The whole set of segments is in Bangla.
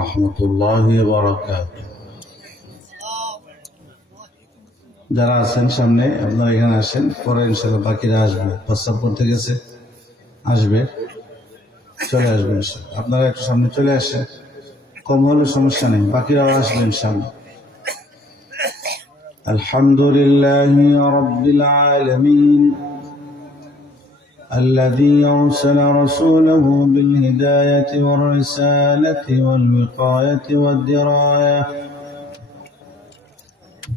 রহমতুল্লাহি ওয়া বারাকাতুহু। যারা আছেন সামনে আপনারা এখানে আসেন, পরে ইনশাআল্লাহ বাকিরা আসবে। প্রস্তাব করতে গেছে, আসবে, চলে আসবে ইনশাআল্লাহ। আপনারা একটু সামনে চলে আসেন, কম হলে সমস্যা নেই, বাকিরাও আসবে ইনশাআল্লাহ। আলহামদুলিল্লাহি রাব্বিল আলামিন الذي أرسل رسوله بالهداية والرسالة والوقاية والدراية.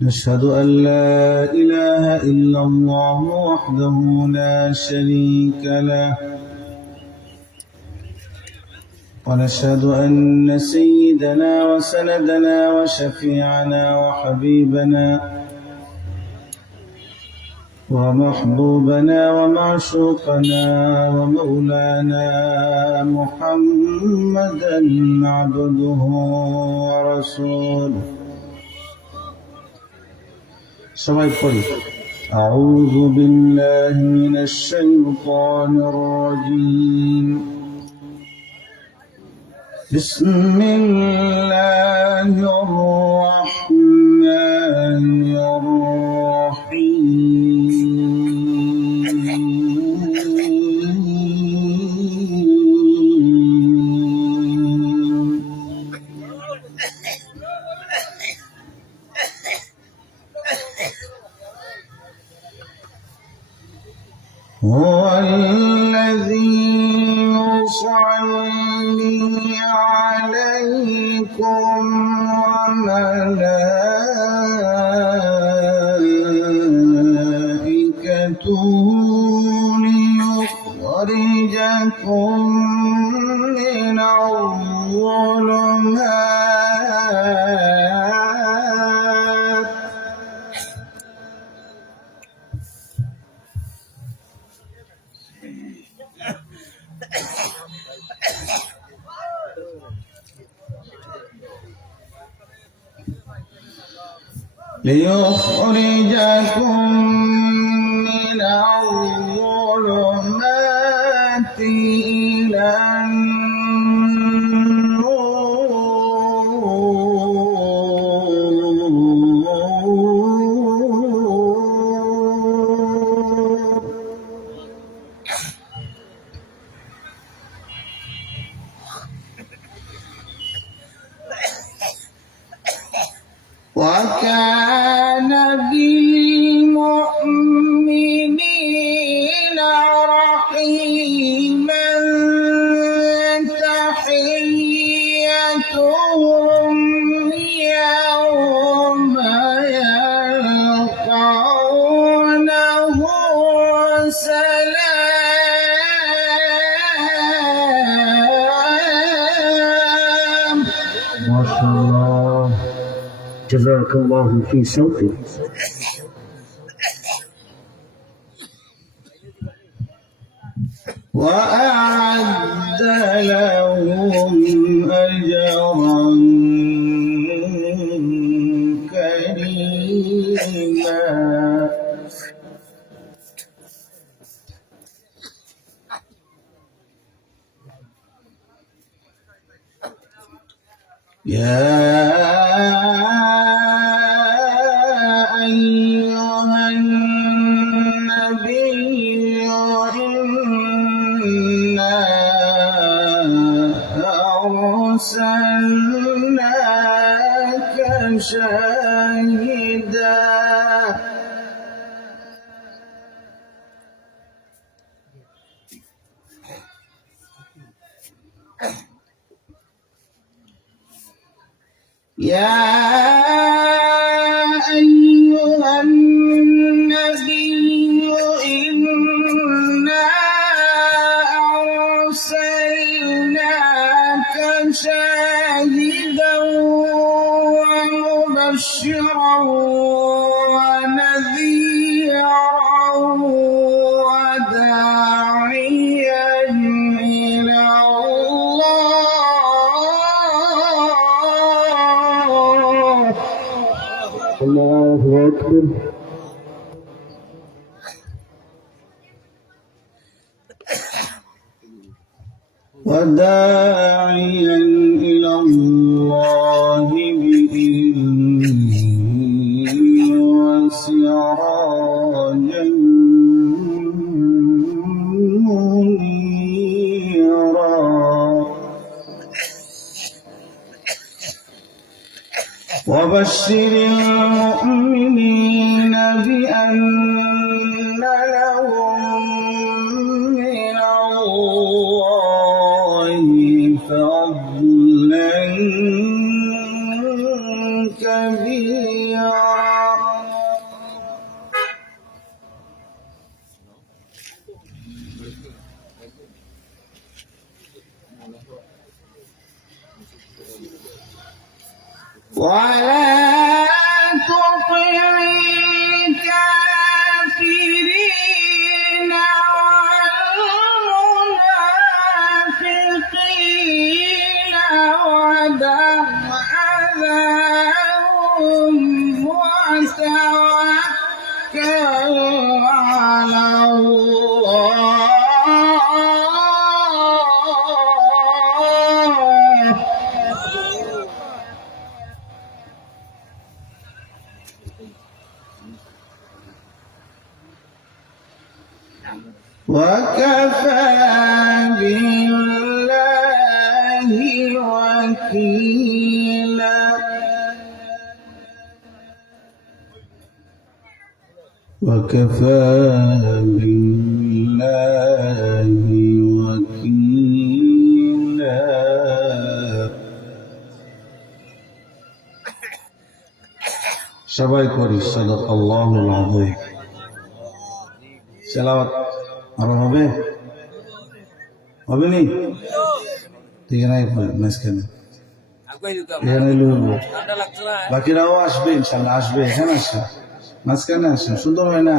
نشهد أن لا إله إلا الله وحده لا شريك له، ونشهد أن سيدنا وسندنا وشفيعنا وحبيبنا ومحبوبنا ومعشوقنا ومولانا محمدا عبده ورسوله. সবাই পড়ি। أعوذ بالله من الشيطان الرجيم. بسم الله الرحمن الرحيم. هو الذي يصلي عليكم وملائكته ليخرجكم من الظلمات إلى النور. وكان بالمؤمنين رحيما. تحيتهم يوم يلقونه سلام. ما شاء الله، جزاك الله في صوتك. وأعد لهم أجرا كريما. يا أيها النبي إنا أرسلناك شاهدا يا أيها النبي إنا أرسلناك شاهدا ومبشرا ونذيرا وداعيا إلى الله. الله أكبر. وداعيا إلى الله وبشر المؤمنين بأن لهم من الله فضلا كبيرا. ولا تطع الكافرين والمنافقين ودع أذاهم وتوكل على الله. وكفى بالله وكيلا. وكفى بالله وكيلا. সবাই করি সাদাকাল্লাহুল আযীম। তেলাওয়াত আরো হবে? হবে নি? ঠিক নাই মাঝখানে এখানে লুবো, বাকিরাও আসবে ইনশাল্লাহ, আসবে এখানে আসে, মাঝখানে আসে, সুন্দর হয় না?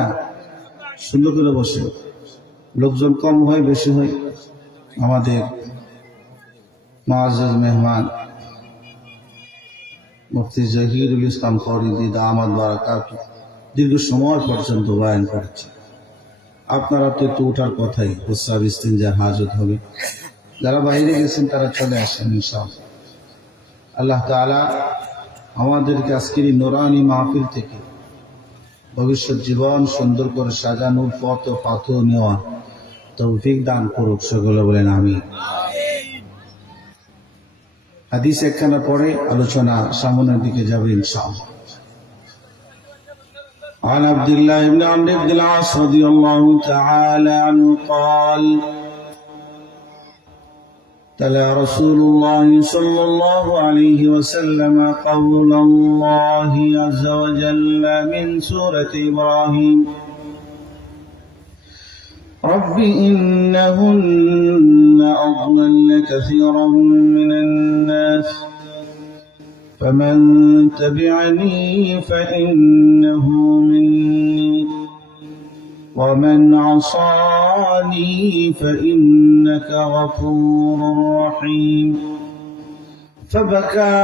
সুন্দর করে বসে, লোকজন কম হয় বেশি হয়। আমাদের মুআজ্জাজ মেহমান মুফতি জহিরুল ইসলাম ফরিদী দামাত বারাকাতুহু দীর্ঘ সময় পর্যন্ত বয়ান করেছে। আপনারা তো একটু ওঠার কথাই, প্রস্রাব ইস্তিনজার হাজত হবে। যারা বাইরে গেছেন তারা চলে আসেন ইনশাআল্লাহ। আল্লাহ তাআলা আমাদেরকে আজকের এই নুরানি মাহফিল থেকে ভবিষ্যৎ জীবন সুন্দর করে সাজানোর পথ ও পাথর নেওয়া তৌফিক দান করুক, সকলে বলেন আমিন। হাদিস একখানা পরে আলোচনা সামনের দিকে যাবে ইনশাআল্লাহ। عن عبد الله بن عمرو بن العاص رضي الله تعالى عنه قال تلا رسول الله صلى الله عليه وسلم قول الله عز وجل من سورة إبراهيم رب إنهن أضللن كثيرا من الناس فمن تبعني فإنه مني ومن عصاني فإنك غفور رحيم. فبكى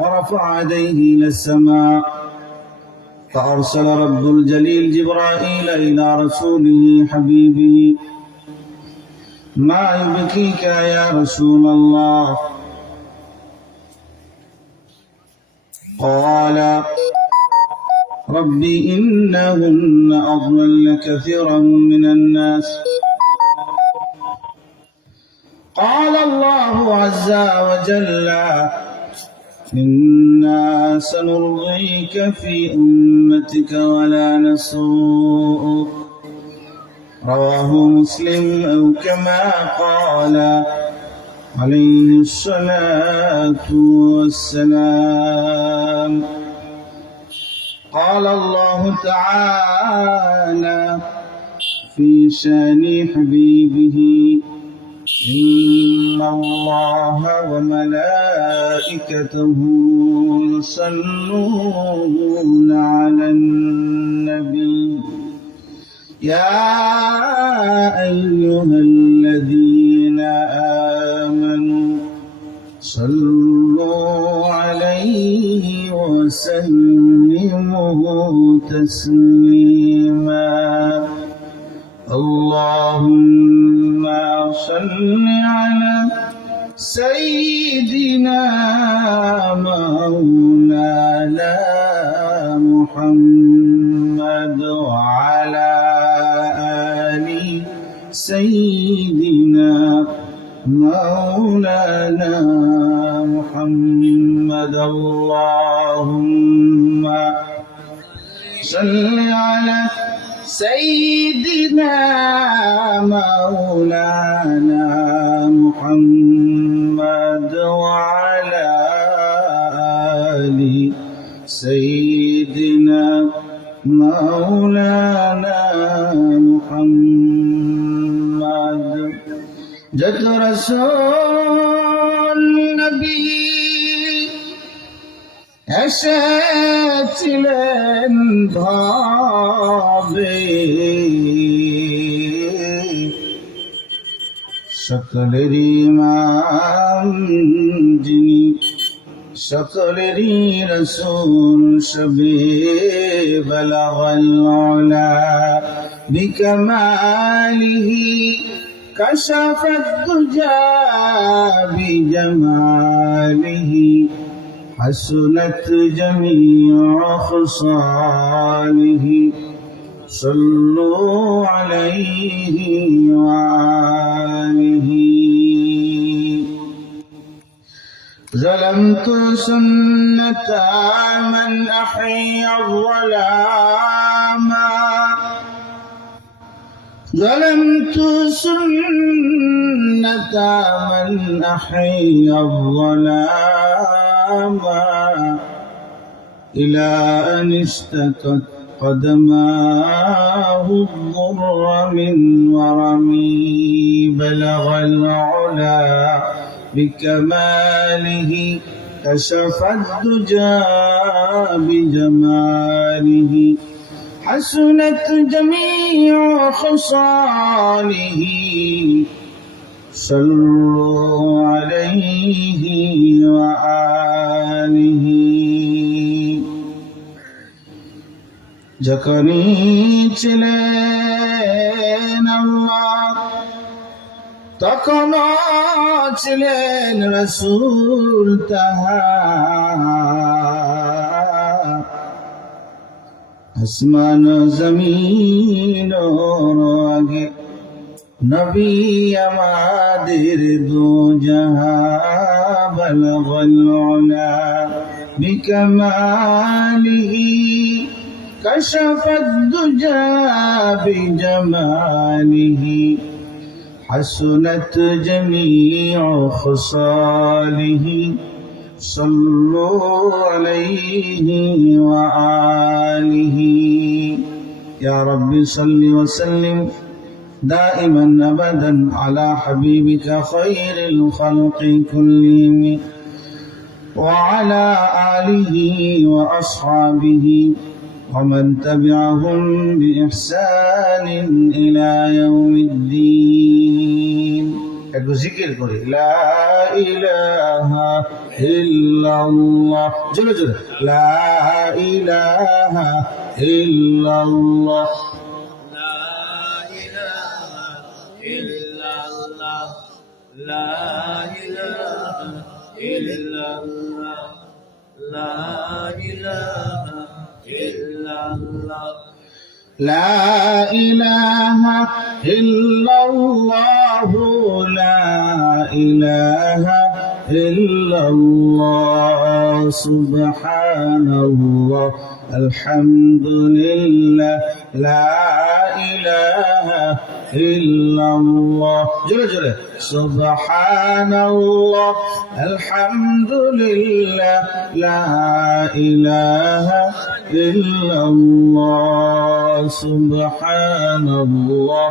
ورفع يديه إلى السماء فأرسل رب الجليل جبرائيل إلى رسوله حبيبه ما يبكيك يا رسول الله؟ قال ربي إنهن أضللن كثيرا من الناس. قال الله عز وجل إنا سنرضيك في أمتك ولا نسوءك. رواه مسلم أو كما قال عليه الصلاة والسلام. قال الله تعالى في شان حبيبه إن الله وملائكته يصلون على النبي يا أيها الذين آمنوا صلوا عليه وسلموا تسليما. اللهم صل على سيدنا مولانا محمد وعلى آل سيدنا مولانا محمد. اللهم اللهم صل على سيدنا مولانا محمد وعلى آل سيدنا مولانا محمد جد رسول نبي এসেছিলেন ভাবে সকলেরই ইমাম যিনি সকলেরই রসূল সবে বলগল উলা বিকমালিহি কশফত দুজা বিজমালিহি حسنت جميع خصاله صلوا عليه وآله ظلمت سنة من أحيا الظلام ظلمت سنة من أحيا الظلام إلى أن اشتكت قدماه الضر من ورمي بلغ العلا بكماله كشف الدجى بجماله حسنت جميع خصاله صلوا عليه وآله যখনই ছিলেন আল্লাহ তখনও ছিলেন রাসূল তাহার আসমান জমিন আগে নবী আমাদের দু জাহান বলগল উলা বিকমালিহি কশফত দুজা বিজমালিহি حسنت جميع خصاله صلوا عليه وآله يا رب صل وسلم دائما أبدا على حبيبك خير الخلق كلهم وعلى آله وأصحابه ومن تبعهم بإحسان إلى يوم الدين একটু জিকির করি লা ইলাহা ইল্লাল্লাহ জোরে জোরে লা ইলাহা ইল্লাল্লাহ লা ইলাহা ইল্লাল্লাহ লা ইলাহা ইল্লাল্লাহ লা ইলাহা ইল্লাল্লাহ لا إله إلا الله لا إله إلا الله سبحان الله الحمد لله لا إله إلا الله جل جل سبحان الله الحمد لله لا إله إلا الله سبحان الله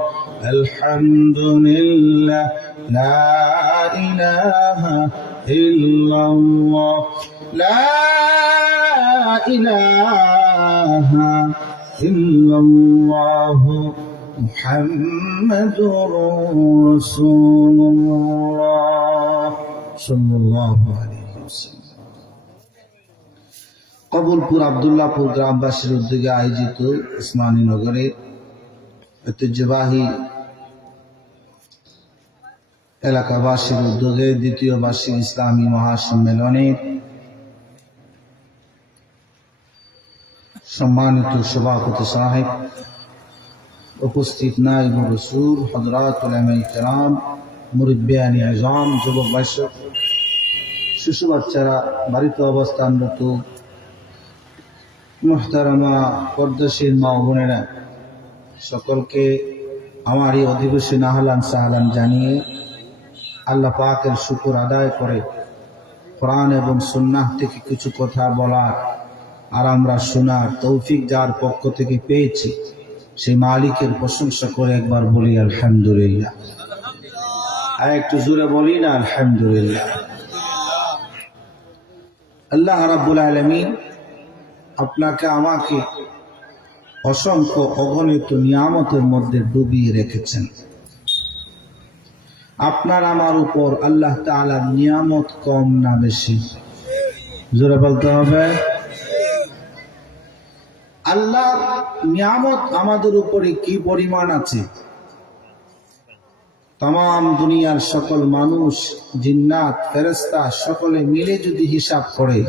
الحمد لله لا إله إلا الله لا إله إلا الله محمد رسول الله صلى الله عليه وسلم কবুলপুর আব্দুল্লাহপুর গ্রামবাসীর উদ্যোগে আয়োজিত উসমানী নগরে ঐতিহ্যবাহী এলাকাবাসীর উদ্যোগে দ্বিতীয় বার্ষিক ইসলামী মহাসম্মেলনে সম্মানিত সভাপতি সাহেব, উপস্থিত নায়েব রাসূল, হযরত উলামায়ে কেরাম, মুরব্বিয়ানে আযম, যুবক ভাই, শিশু বাচ্চারা, বাড়িতে অবস্থানরত মুহতারামা পর্দাশীল মা ও বোনেরা, সকলকে আমার এই অধিবেশন আহলান সাহলান জানিয়ে আল্লাহ পাকের শুকর আদায় করে কোরআন এবং সুন্নাহ থেকে কিছু কথা বলার আর আমরা শোনার তৌফিক যার পক্ষ থেকে পেয়েছি, সেই মালিকের প্রশংসা করে একবার বলি আলহামদুলিল্লাহ। আর একটু জোরে বলি না আলহামদুলিল্লাহ। আল্লাহ রাব্বুল আলামিন আপনাকে আমাকে অসংখ্য অগণিত নিয়ামতের মধ্যে ডুবিয়ে রেখেছেন। আপনার আমার উপর আল্লাহ তাআলার নিয়ামত কম না বেশি? জোরে বলতে হবে। আল্লাহ নিয়ামত আমাদের উপরে কি পরিমাণ আছে, तमाम দুনিয়ার সকল মানুষ, জিন্নাত, ফেরেশতা সকলে মিলে যদি হিসাব করে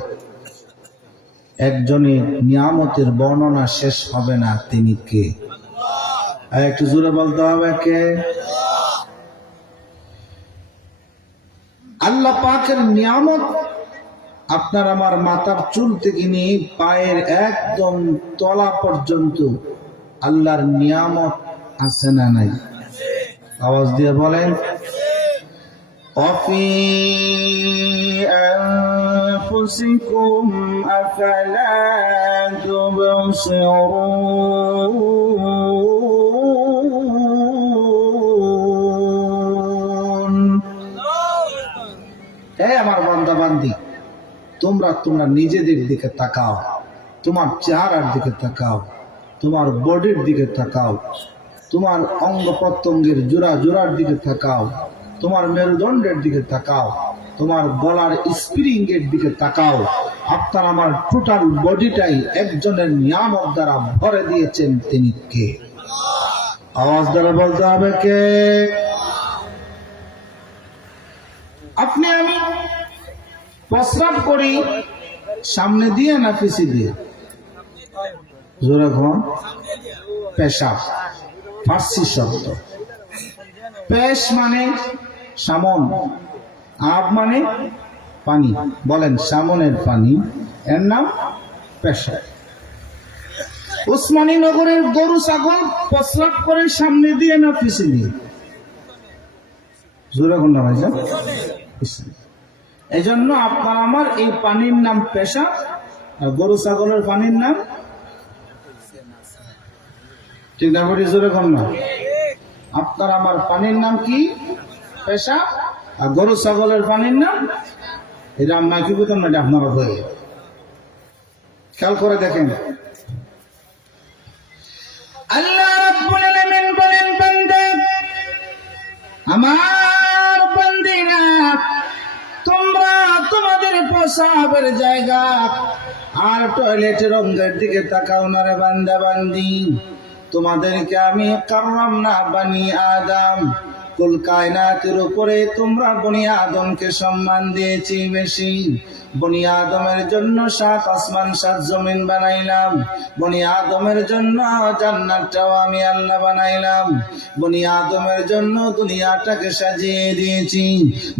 একজনের নিয়ামতের বর্ণনা শেষ হবে না। তিনি কে? আর একটু জোরে বলতে হবে কে? আল্লাহ পাকের নিয়ামত আপনার আমার মাথার চুল থেকে নিয়ে পায়ের একদম তলা পর্যন্ত আল্লাহর নিয়ামত আছে না নাই? আওয়াজ দিয়ে বলেন। وفي أنفسكم أفلا تبصرون। আমার বান্দা বান্দি, তোমরা নিজেদের দিকে তাকাও, তোমার চেহারার দিকে তাকাও, তোমার বডির দিকে তাকাও, তোমার অঙ্গ প্রত্যঙ্গের জোড়ার দিকে তাকাও, তোমার মেরুদণ্ডের দিকে তাকাও, তোমার গলার স্প্রিং এর দিকে তাকাও। আপনার আমার টোটাল বডিটাই একজনের নিয়ামত দ্বারা ভরে দিয়েছেন। তিনি কে? আওয়াজ দ্বারা বলতে হবে কে? আপনি আমি প্রস্রাব করি সামনে দিয়ে না পিছে দিয়ে? জোরে কোন? পেশাব, ফার্সি শব্দ। পেশ মানে সামন, আব মানে পানি। বলেন সামনের পানি, এর নাম পেশাব। উসমানী নগরের গরু ছাগল প্রস্রাব করে সামনে দিয়ে না পিছে দিয়ে? জোরে কোনটা ভাইজান? এই জন্য আপনার আমার এই পানির নাম পেশাব, আর গরু ছাগলের পানির নাম ঠিক না? বলি জোরে কোন না? আপনার আমার পানির নাম কি? পেশাব। আর গরু ছাগলের পানির নাম এটা আমরা কি বুঝতাম না, এটা আপনারা বলে খেয়াল করে দেখেন। আল্লাহ রাব্বুল আলামিন বলেন, বান্দা আমার বান্দীরা, তোমরা তোমাদের প্রস্রাবের জায়গা আর টয়লেটের অঙ্গের দিকে তাকাও না রে বান্দা বান্দি। তোমাদেরকে আমি কাররামনা বানি আদম, কুল কায়নাতের উপরে তোমরা বনি আদমকে সম্মান দিয়েছি বেশি। বনি আদমের জন্য 7 আসমান 7 জমিন বানাইলাম। বনি আদমের জন্য জান্নাতটাও আমি আল্লাহ বানাইলাম। বনি আদমের জন্য দুনিয়াটাকে সাজিয়ে দিয়েছি।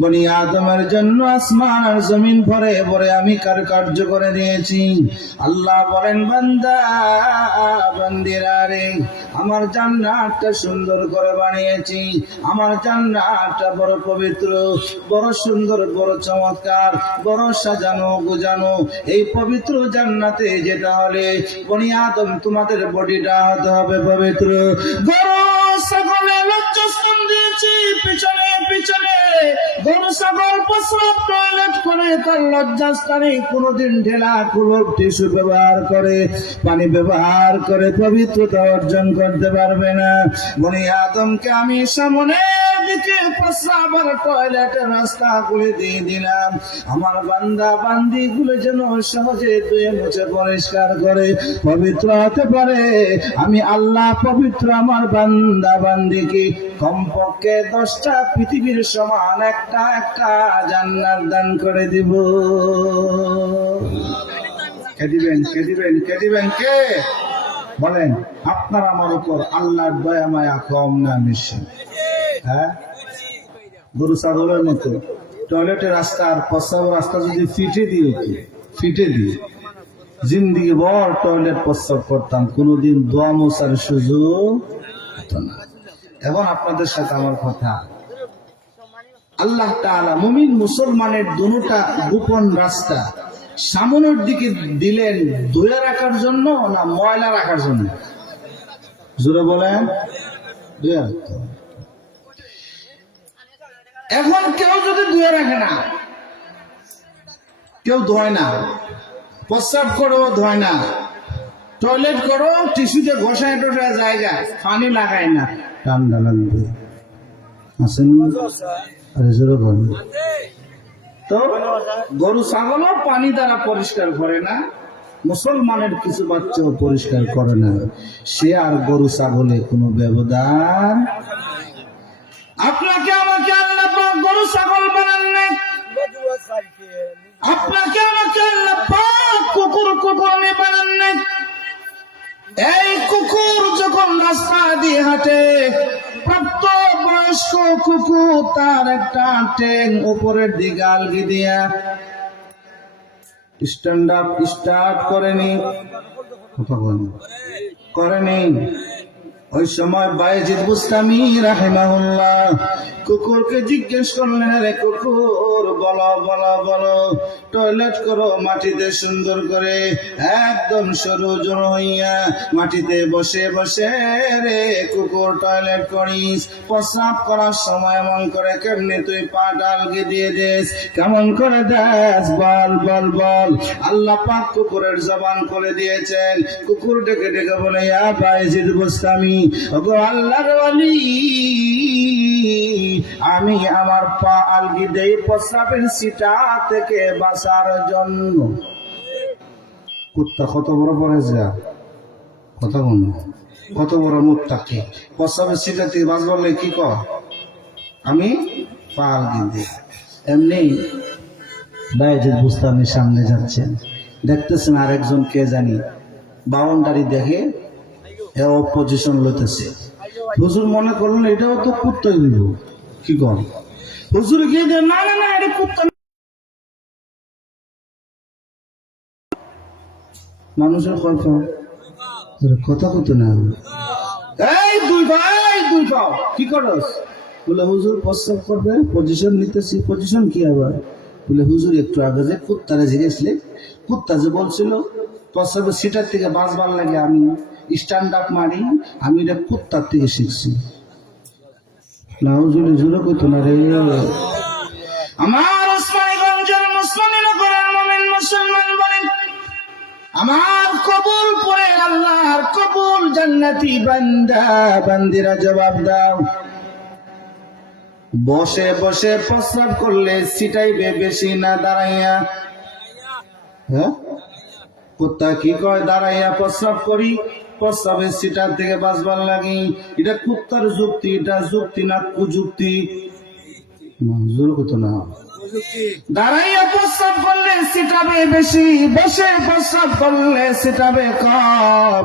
বনি আদমের জন্য আসমান আর জমিন ভরে ভরে আমি কারুকার্য করে দিয়েছি। আল্লাহ বলেন, বান্দা বান্দিরা রে, আমার জান্নাতটা সুন্দর করে বানিয়েছি। আমার জান্নাতটা বড় পবিত্র, বড় সুন্দর, বড় চমৎকার, বড় সাজানো গুজানো। এই পবিত্র জান্নাতে যেটা হলে বনি আদম তোমাদের বডিটা হতে হবে পবিত্র। গরু ছাগলে লজ্জাস্থান দিয়েছি পিছনে পিছনে। গরু ছাগল প্রস্রাব টয়লেট করে তার লজ্জাস্থানে কোনোদিন ঢেলা কুলপ টিস্যু ব্যবহার করে, পানি ব্যবহার করে পবিত্রতা অর্জন করতে পারবে না। বনি আদমকে আমি সামনের দিকে প্রস্রাব আর টয়লেটের রাস্তা খুলে দিয়ে দিলাম। আমার বান্দা বান্দি গুলো যেন সহজে ধুয়ে মুছে পরিষ্কার করে পবিত্র হতে পারে। আমি আল্লাহ পবিত্র আমার বান্দা বান্দিকে কমপক্ষে 10টা পৃথিবীর সমান একটা একটা জান্নাত দান করে দিব। কে দিবেন? কে দিবেন? কে দিবেন? কে? বলেন। আপনার আমার উপর আল্লাহর দয়া মায়া কম না বেশি? হ্যাঁ, গরু ছাগলের মতো টয়লেটের রাস্তা আর প্রস্রাবের রাস্তা যদি ফিটে দিই জিন্দিগি ভর টয়লেট প্রস্রাব করতাম, কোনোদিন দোয়া মোছার সুযোগ হতো না। এখন আপনাদের সাথে আমার কথা, আল্লাহ তাআলা মুমিন মুসলমানের দুটা গোপন রাস্তা সামনের দিকে দিলেন ধুয়ে রাখার জন্য না ময়লা রাখার জন্য? জোরে বলেন। ধুয়ে রাখতে হবে। এখন কেউ যদি ধুয়ে রাখে না, কেউ ধোয় না, প্রস্রাব করো ধোয় না, টয়লেট করো টিস্যুতে ঘষায় টোষায় জায়গা পানি লাগায় না, ঠান্ডা লাগবে আসেন। আরে জোরে বলেন। তো গরু ছাগলও পানি দ্বারা পরিষ্কার করে না, মুসলমানের কিছু বাচ্চাও পরিষ্কার করে না, সে আর গরু ছাগলে কোনো ব্যবধান। আপনাকে আমাকে আল্লাহ পাক গরু ছাগল বানান নাই, আপনাকে আমাকে আল্লাহ পাক কুকুর কুকুরনি বানান নাই। এই কুকুর যখন রাস্তা দিয়ে হাঁটে, প্রাপ্ত বয়স্ক কুকুর, তার একটা ঠ্যাং উপরের দিকে আলগি দিয়া স্ট্যান্ড আপ স্টার্ট করেনি, কথা বলেন, করেনি। ওই সময় বায়েজিদ বুস্তামি রাহিমাহুল্লাহ কুকুরকে জিজ্ঞেস করলেন, রে কুকুর বলো বলো বলো, টয়লেট করো মাটিতে সুন্দর করে, একদম সরু জড়ো হইয়া মাটিতে বসে বসে রে কুকুর টয়লেট করিস, প্রস্রাব করার সময় এমন করে কেমনি তুই পা ডালকে দিয়ে দিস, কেমন করে দেস বল বল বল। আল্লাহ পাক কুকুরের জবান করে দিয়েছেন। কুকুর ডেকে ডেকে বলে, ইয়া বায়েজিদ বুস্তামি, ওগো আল্লাহর ওয়ালি, আমি আমার পা আলগি দেই প্রস্রাবের সিটা থেকে বাঁচার জন্য। কুত্তা কত বড় পড়ে যা, কথা বল, কত বড় মুত্তাকি, প্রস্রাবের সিটা থেকে বাঁচবার লাগে কি কর, আমি পা আলগি দিই। এমনি বায়েজিদ বুস্তামির সামনে যাচ্ছেন, দেখতেছেন আরেকজন কে জানি বাউন্ডারি দেখে পজিশন লইতেছে। হুজুর মনে করলেন এটাও তো কুত্তাই দিব, কি কর, হুজুর গিয়ে দেন, না না না এটা কুত্তা। মানুষের কথা কত না, এই দুই ভাই দুই পাও কি করস, বলে হুজুর প্রস্রাব করবে, পজিশন নিতেছি। পজিশন কি আবার? বলে হুজুর একটু আগে যে কুত্তারে জিজ্ঞেসলে, কুত্তা যে বলছিল প্রস্রাবের সিটার থেকে বাঁচবার লাগে আমি স্ট্যান্ড আপ মারি, আমি এটা কুত্তার থেকে শিখছি। না হুজুর জুড়ে কইতো না রে। আমার ওসমানীগঞ্জের মুসলিমনগরের মুমিন মুসলমান বলেন, আমার কবুল পড়ে আল্লাহর কবুল জান্নাতি বান্দা বান্দিরা জবাব দাও, বসে বসে প্রস্রাব করলে সিটাইবে বেশি না দাঁড়াইয়া? হ্যাঁ, কুত্তা কি কয় দাঁড়াইয়া প্রস্রাব করি, প্রস্রাবের সিটার থেকে বাঁচবার লাগি। এটা কুত্তার যুক্তি, এটা যুক্তি না কুযুক্তি? জোর কত না, দাঁড়াইয়া প্রস্রাব করলে সিটাবে বেশি, বসে প্রস্রাব করলে সিটাবে কম।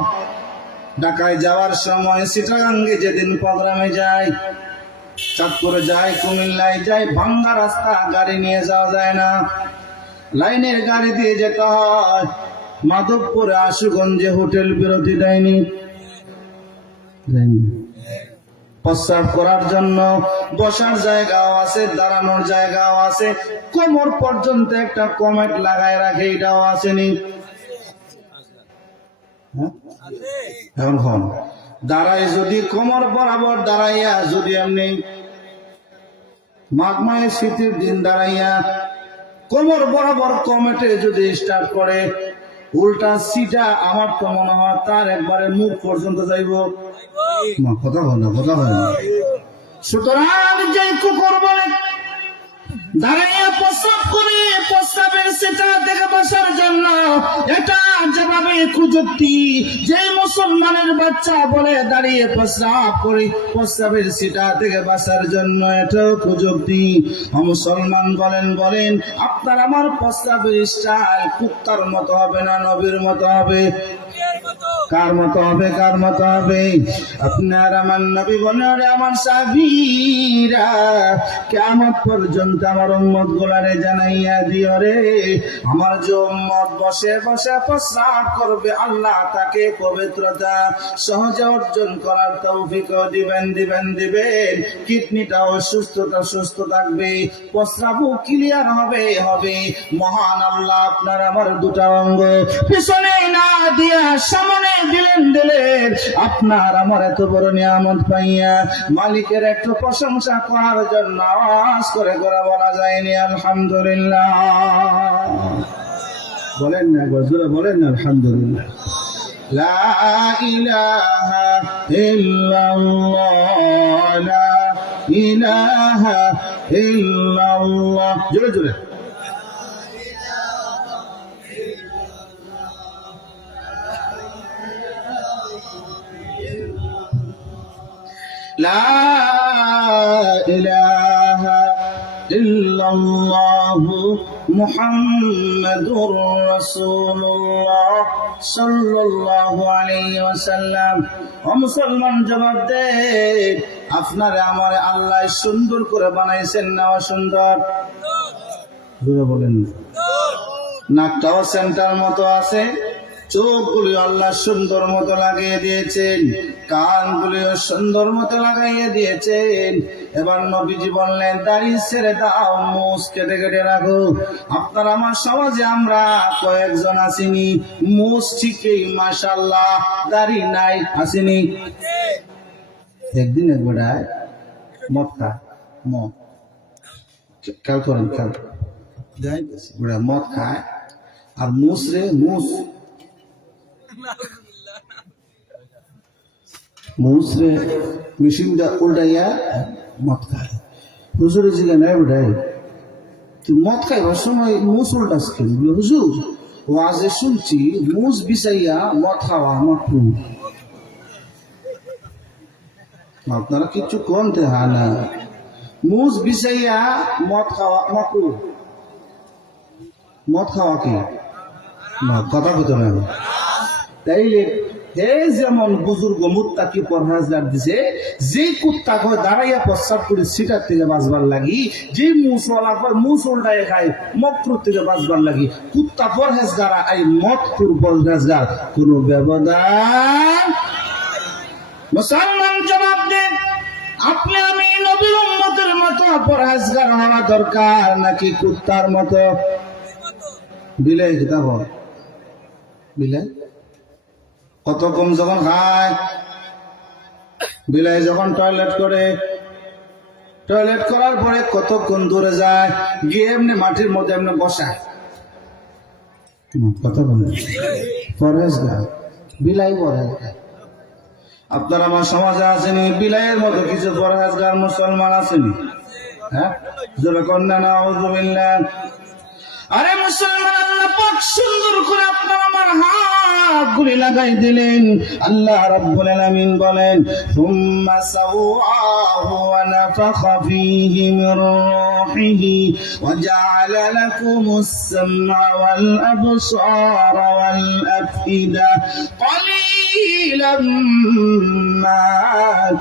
ঢাকায় যাওয়ার সময় চিটাগাঙ্গে যেদিন প্রোগ্রামে যায়, চাঁদপুরে যায়, কুমিল্লায় যায়, ভাঙ্গা রাস্তা, গাড়ি নিয়ে যাওয়া যায় না, লাইনের গাড়ি দিয়ে যেতে হয়। মাধবপুরে আশুগঞ্জে হোটেল বিরতি দেয়নি, প্রস্রাব করার জন্য বসার জায়গাও আছে, দাঁড়ানোর জায়গাও আছে, কোমর পর্যন্ত একটা কমেট লাগায় রাখে, এটাও আসেনি। এখন দাঁড়ায় যদি কোমর বরাবর দাঁড়াইয়া, যদি এমনি মাঘ মাসের শীতের দিন দাঁড়াইয়া কোমর বরাবর কমেটে যদি স্টার্ট করে, উল্টা সিটা আমার তো মনে হয় তার একবারে মুখ পর্যন্ত যাইব। কথা হয় না, কথা হয় না। সুতরাং যে কুকুর বলে দাঁড়াইয়া প্রস্রাব করে, প্রস্রাবের সেটা থেকে বাঁচার জন্য, এটা যেভাবে কুযুক্তি। যে মুসলমানের বাচ্চা বলে দাঁড়িয়ে প্রস্রাব করি প্রস্রাবের সেটা থেকে বাঁচার জন্য, এটাও কুযুক্তি। মুসলমান বলেন আপনার আমার প্রস্রাবের স্টাইল কুত্তার মতো হবে না নবীর মতো হবে? কার মতো হবে, কার মতো হবে? আপনার আমার নবী বলেন, রে আমার সাহাবীরা, কিয়ামত পর্যন্ত আমার উম্মত গুলারে জানাইয়া দিও রে, আমার যে উম্মত বসে বসে প্রস্রাব করবে, আল্লাহ তাকে পবিত্রতা সহজে অর্জন করার তৌফিক দিবেন দিবেন দিবেন। কিডনিটাও সুস্থ থাকবে, প্রস্রাবও ক্লিয়ার হবে হবে। মহান আল্লাহ আপনার আমার দুটা অঙ্গ পিছনে না দিয়া সামনে দিলেন। আপনার আমার এত বড় নিয়ামত পাইয়া মালিকের একটু প্রশংসা করার জন্য আওয়াজ করে বলা যায়নি আলহামদুলিল্লাহ? বলেন না, গজুরা বলেন না আলহামদুলিল্লাহ। লা ইলাহা ইল্লাল্লাহ, লা ইলাহা ইল্লাল্লাহ, জোরে জোরে। লা ইলাহা ইল্লাল্লাহু মুহাম্মাদুর রাসূলুল্লাহ সাল্লাল্লাহু আলাইহি ওয়াসাল্লাম। ও মুসলমান, জবাব দে, আপনারে আমারে আল্লাহ সুন্দর করে বানাইছেন না অসুন্দর? জোরে বলেন। নাকটাও সেন্টার মতো আছে, চোখগুলি আল্লাহ সুন্দর মতো লাগিয়ে দিয়েছেন, কানগুলিও সুন্দর মতো লাগাইয়ে দিয়েছেন। এবার নবীজি বললেন, দাড়ি ছেড়ে দাও, মুছ কেটে কেটে রাখো। আপনার আমার সমাজে আমরা কয়েকজন আসিনি মুছ ঠিকই মাশাআল্লাহ, দাড়ি নাই, আসিনি? একদিন এক বেড়ায় মদ খায়, মদ খেয়াল করেন, খেয়াল বেড়া মদ খায় আর মুছ রে মুসরে মেশিনটা উল্টাইয়া মদ খায়। হুজুরে জিজ্ঞাসা, নাই বেটাই তুই মদ খাইবার সময় মুস উল্টাস কেন? হুজুর, ওয়াজে শুনছি মুস বিছাইয়া মদ খাওয়া মাকরু। আপনারা কিছু কমতে হয় না, মুস বিছাইয়া মদ খাওয়া মাকরু। মদ খাওয়া কি কথা কত না? তাইলে এই যেমন বুজুর্গ মুত্তাকি পরহেজগার দিছে, যে কুত্তা কয় দাঁড়াইয়া প্রস্রাব করে সিটার থেকে বাঁচবার লাগি, যে মুসওয়ালা কয় মুস উল্টায় খায় মকরুর থেকে বাঁচবার লাগি, কুত্তা পরহেজগার এই মদকুর পরহেজগার কোন ব্যবধান? মুসলমান, জবাব দেন, আপনি আমি নবীর উম্মতের মতো পরহেজগার হওয়া দরকার নাকি কুত্তার মতো? বিলাই কিতাব বিলাই কত কম যখন খায়, বিলাই যখন টয়লেট করে, টয়লেট করার পরে কতক্ষণ দূরে যায়, গিয়ে এমনি মাটির মধ্যে এমনি বসায়। কতক্ষণ পরহেজগার, বিলাই পরহেজগার। আপনার আমার সমাজে আসেনি বিলাইয়ের মতো কিছু পরহেজগার মুসলমান আসেনি? হ্যাঁ, জোরে কন্যা না আউযুবিল্লাহ। আরে মুসলমান, আল্লাহ পাক সুন্দর করে আপনার আমার হাতগুলি লাগাই দিলেন। আল্লাহ রাব্বুল আলামিন বলেন, সুম্মা সাওয়াহু ওয়া নাফাখা ফীহি মির রূহিহি ওয়া জাআলা লাকুমুস সামআ ওয়াল আবসারা ওয়াল আফইদা ক্বালীলাম মা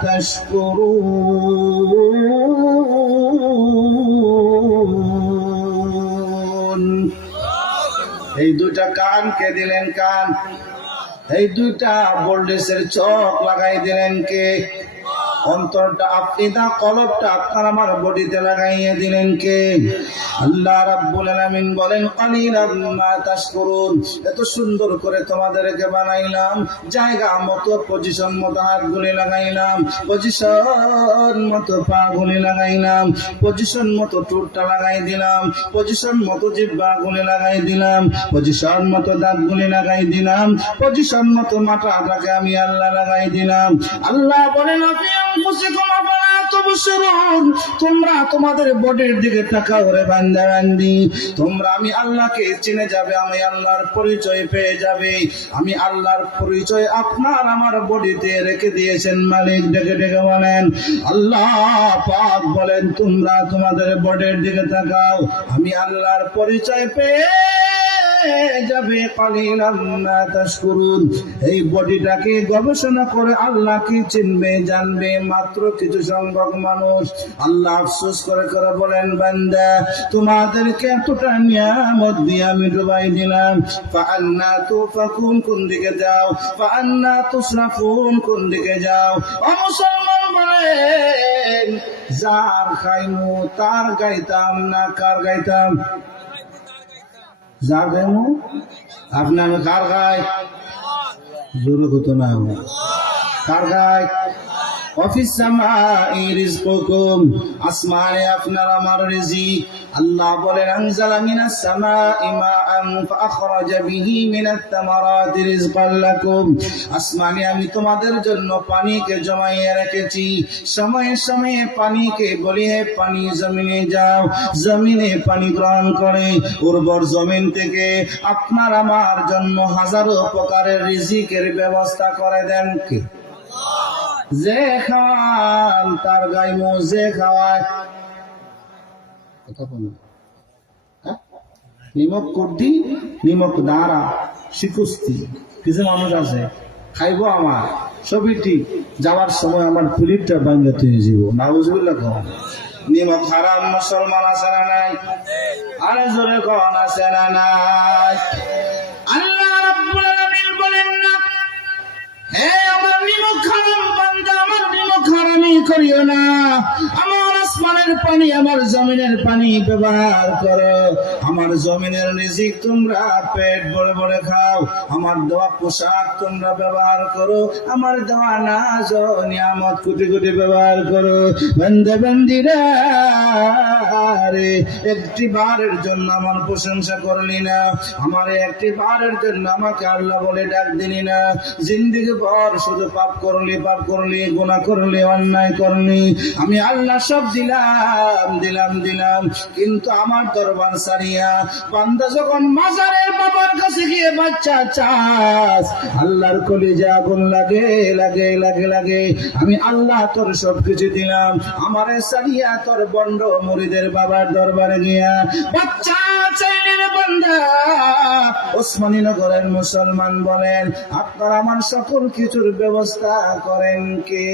তাশকুরুন। এই দুইটা কানকে দিলেন কান, এই দুইটা বোল্ডেসের চোখ লাগাই দিলেন কে? অন্তরটা আফইদা কলবটা আপনার আমার বডিতে লাগাইয়া দিলেন কে? আল্লাহ রাব্বুল আলামিন বলেন, ক্বালীলাম মা তাশকুরুন। এত সুন্দর করে তোমাদেরকে বানাইলাম, জায়গা মতো পজিশন মতো হাতগুলি লাগাইলাম, পজিশন মতো পা গুলি লাগাইলাম, পজিশন মতো টুটটা লাগাই দিলাম, পজিশন মতো জিহ্বা গুলি লাগাই দিলাম, পজিশন মতো দাঁত গুলি লাগাই দিলাম, পজিশন মতো মাথাটাকে আমি আল্লাহ লাগাই দিলাম। আল্লাহ বলেন, তোমরা তোমাদের বডির দিকে তাকাও রে বান্দা বান্দি, তোমরা আমি আল্লাহকে চিনে যাবে, আমি আল্লাহর পরিচয় পেয়ে যাবে। আমি আল্লাহর পরিচয় আপনার আমার বডিতে রেখে দিয়েছেন মালিক। ডেকে ডেকে বলেন, আল্লাহ পাক বলেন, তোমরা তোমাদের বডির দিকে তাকাও, আমি আল্লাহর পরিচয় পেয়ে যাবে কালিলাম মা তাশকুরুন। এই বডিটাকে গবেষণা করে আল্লাহকে চিনবে জানবে মাত্র কিছু সংখ্যক মানুষ। আল্লাহ আফসোস করে করে বলেন, বান্দা তোমাদেরকে এতটা নিয়ামত দিয়ে আমি ডুবাই দিলাম, ফাআন্না তুফাকুন, কোন দিকে যাও? ফাআন্না তুসরাফুন, কোন দিকে যাও? ও মুসলমান বলেন, যার খাইমু তার গাইতাম না কার গাইতাম? যার গাইমু আপনি আমি কার গাই? জোরে হতো না, কার গাই? অফিস সামাই রিজকুকুম, আসমানে আপনার আমার রিজিক। আল্লাহ বলেন, আনজালা মিনাস সামাই মাআন ফাআখরাজা বিহি মিনাত তামারাতি রিজকান লাকুম। আসমানে আমি তোমাদের জন্য পানিকে জমাইয়ে রেখেছি। সময়ে সময়ে পানিকে বলি, হে পানি জমিনে যাও, জমিনে পানি গ্রহণ করে উর্বর জমিন থেকে আপনার আমার জন্য হাজারো প্রকারের রিজিকের ব্যবস্থা করে দেন কে? যে খাওয়ান তার গাইমো, যে খাওয়ায় কথা বলো, নিমক কুর্দি নিমক দাঁড়া শিকুস্তি কিছু মানুষ আছে খাইবো আমার সবই ঠিক, যাওয়ার সময় আমার প্লেটটা ভাঙ্গে তুই যাব না, বুঝবিল্লা কন নিমক হারাম মুসলমান আছে না নাই? আরে জোরে কন আছে না নাই? আল্লাহ রাব্বুল আলামিন বলেন না, হে আমার নিমক হারাম বান্দা, আমার নিমক হারামি করিও না। আমার আসমানের পানি আমার জমিনের পানি ব্যবহার করো। আমার জমিনের রিজিক তোমরা পেট ভরে ভরে খাও। আমার দেওয়া পোশাক তোমরা ব্যবহার করো। আমার দেওয়া নাজ ও নিয়ামত কোটি কোটি ব্যবহার করো। বান্দা বান্দিরা রে, একটি বারের জন্য আমার প্রশংসা করলি না, আমার একটি বারের জন্য আমাকে আল্লাহ বলে ডাক দিলি না। জিন্দেগি ভর শুধু পাপ করলি, পাপ করলি, গুনাহ করলি, অন্যায় করলি। আমি আল্লাহ সব দিলাম দিলাম দিলাম, কিন্তু আমার দরবার সারিয়া বান্দা যখন মাজারের বাবার কাছে গিয়ে বাচ্চা চাস, আল্লাহর কলিজা আগুন লাগে লাগে লাগে লাগে। আমি আল্লাহ তোর সবকিছু দিলাম, আমারে সারিয়া তোর বন্ড মুরিদের বাবার দরবারে গিয়া বাচ্চা চাইলে রে বান্দা। ওসমানী নগরের মুসলমান বলেন, আপনার আমার সকল কিছুর ব্যবস্থা করেন কে?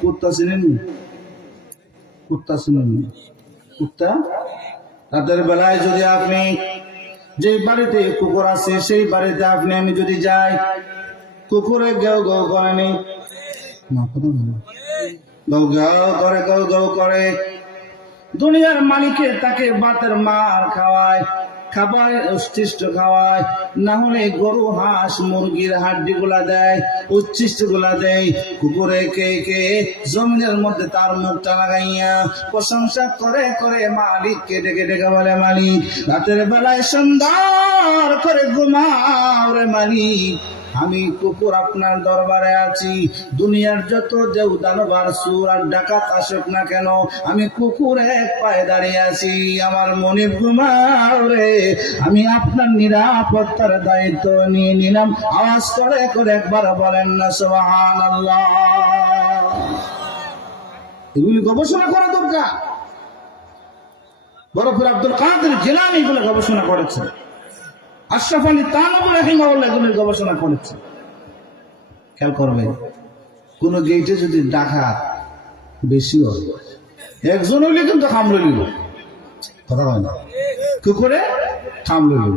কুত্তা চিনেন? কুত্তা চিনেন? কুত্তা রাতের বেলায় যদি আপনি যে বাড়িতে কুকুর আছে সেই বাড়িতে আপনি আমি যদি যাই, কুকুরে গেও গেও করেনি না, কথা বলো, গৌ গৌ করে গৌ গৌ করে। দুনিয়ার মালিকে তাকে বাতের মার খাওয়ায়, খাবার উচ্ছিষ্ট খাওয়ায়, না হলে গরু হাঁস মুরগির হাড্ডি গুলা দেয়, উচ্ছিষ্ট গুলা দেয়। কুকুরে কে কে জমিনের মধ্যে তার মুখটা লাগাইয়া প্রশংসা করে করে মালিককে ডেকে ডেকে বলে, মালিক রাতের বেলায় সুন্দর করে ঘুমাও রে মালিক, আমি কুকুর আপনার দরবারে আছি। দুনিয়ার যত দেউ দানবার সুর আর ডাকাত আসুক না কেন, আমি কুকুর এক পায়ে দাঁড়িয়ে আছি। আমার মনে ঘুমাও রে, আমি আপনার নিরাপত্তার দায়িত্ব নিয়ে নিলাম। আওয়াজ করে করে একবার বলেন না সুবহানাল্লাহ। এগুলি গবেষণা করা দরকার। বরফির আব্দুল কাদের জিলানী এগুলো গবেষণা করেছে, আশরাফ আলী থানভী রাহিমাহুল্লাহ এগুলোর গবেষণা করেছে। খেয়াল করবেন, কোন গেটে যদি ডাকাত বেশি হয়, একজন হইলে কিন্তু কামড়ে নিল, কথা হয় না, কুকুরে কামড়ে নিল।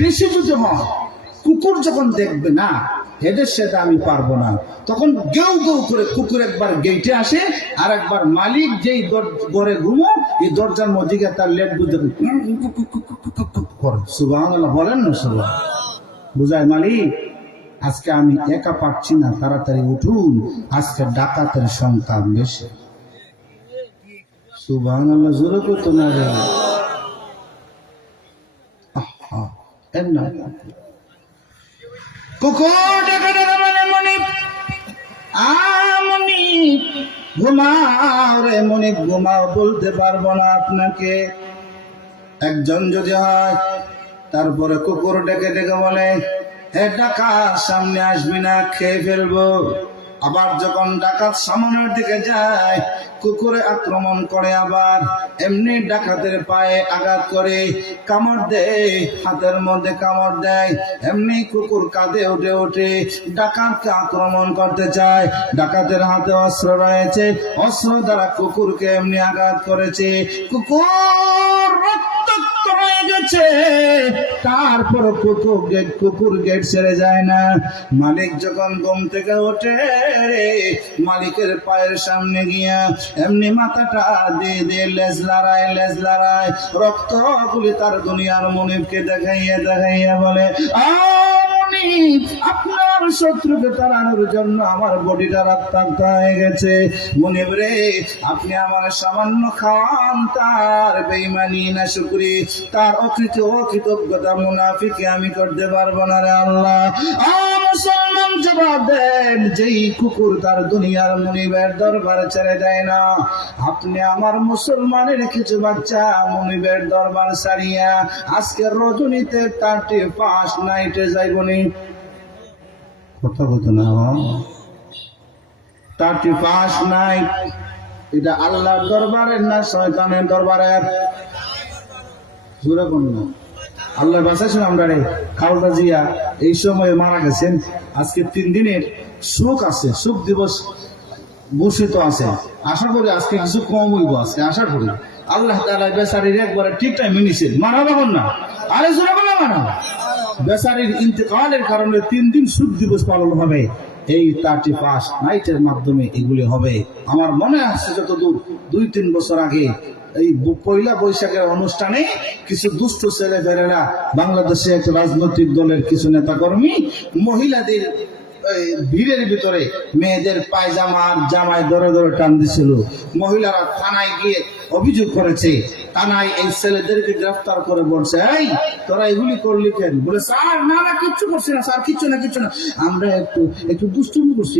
বেশি যদি হয়, কুকুর যখন দেখবে না এদের সাথে আমি পারবো না, তখন গেউ গেউ করে কুকুর একবার গেটে আসে, আর একবার মালিক যেই ঘরে ঘুমো এই দরজার মধ্যে তার লেট বুঝতে সুবহানাল্লাহ বলেন না, সুবহান বুঝায় মালিক আজকে আমি একা পারছি না, তাড়াতাড়ি উঠুন, আজকে ডাকাতের সংখ্যা বেশি। সুবহানাল্লাহ জোরে করতো না রে, কুকুর ডেকে ডেকে বলে, মনিব মনিব ঘুমাও রে, মনিব ঘুমাও, বলতে পারবো না আপনাকে। একজন যদি হয়, তারপরে কুকুর ডেকে ডেকে বলে, হে ডাকাত সামনে আসবি না, খেয়ে ফেলবো। আবার যখন ডাকাত সামনের দিকে যায় কুকুরে আক্রমণ করে, আবার এমনি ডাকাতের পায়ে আঘাত করে, কামড় দেয়, হাতের মধ্যে কামড় দেয়, এমনি কুকুর কাঁধে উঠে উঠে ডাকাতকে আক্রমণ করতে চায়। ডাকাতের হাতে অস্ত্র রয়েছে, অস্ত্র দ্বারা কুকুরকে এমনি আঘাত করেছে, কুকুর রক্তাক্ত হয়ে গেছে। তারপর কুকুর গেট ছেড়ে যায় না। মালিক যখন ঘুম থেকে ওঠে, মালিকের পায়ের সামনে গিয়া এমনি মাথাটা দিয়ে দিয়ে লেজ লড়ায় রক্ত গুলি তার দুনিয়ার মনিবকে দেখাইয়া বলে, আপনার শত্রুকে তাড়ানোর জন্য আমার বডিটা রক্তাক্ত হয়ে গেছে। মনিব রে, আপনি আমার সামান্য খাওয়ান, তার বেঈমানি না শুকরি, তার অকৃতজ্ঞতা মুনাফিকি আমি করতে পারবো না রে আল্লাহ। মুসলমান জবাব দেন, যেই কুকুর তার দুনিয়ার মনিবের দরবার ছেড়ে দেয় না, আপনি আমার মুসলমানের কিছু বাচ্চা মনিবের দরবার ছাড়িয়া আজকে রজনীতে 31 নাইটে যাইবনি। কথা বলতো না, 31 নাইট। এটা আল্লাহর দরবারের না শয়তানের দরবারের? জোরে বলুন না। আল্লাহ বাঁচাইছেন আমরা রে। খালেদা জিয়া এই সময়ে মারা গেছেন। আজকে 3 দিনের শোক আছে, শোক দিবস ঘোষিত আছে। আশা করি আজকে কিছু কম হইব, আজকে আশা করি আল্লাহ তাআলা বেচারির একবারে ঠিক টাইমে নিছেন। মারা যাবেন না, আরে জোরে বলো মারা। বেচারির ইন্তেকালের কারণে 3 দিন শোক দিবস পালন হবে। এই 31 নাইটের মাধ্যমে এগুলি হবে। আমার মনে আছে যতদূর 2-3 বছর আগে এই পয়লা বৈশাখের অনুষ্ঠানে কিছু দুষ্ট ছেলেপেলেরা বাংলাদেশে এক রাজনৈতিক দলের কিছু নেতাকর্মী মহিলাদের ভিড়ের ভিতরে মেয়েদের পায়জামার জামায় ধরে ধরে টান দিছিল। মহিলারা থানায় গিয়ে অভিযোগ করেছে, থানায় এই ছেলেদেরকে গ্রেফতার করে বলছে, এই তোরা এগুলি করলি কেন? বলে, স্যার না কিচ্ছু করছি না স্যার, কিচ্ছু না, আমরা একটু দুষ্টুমি করছি।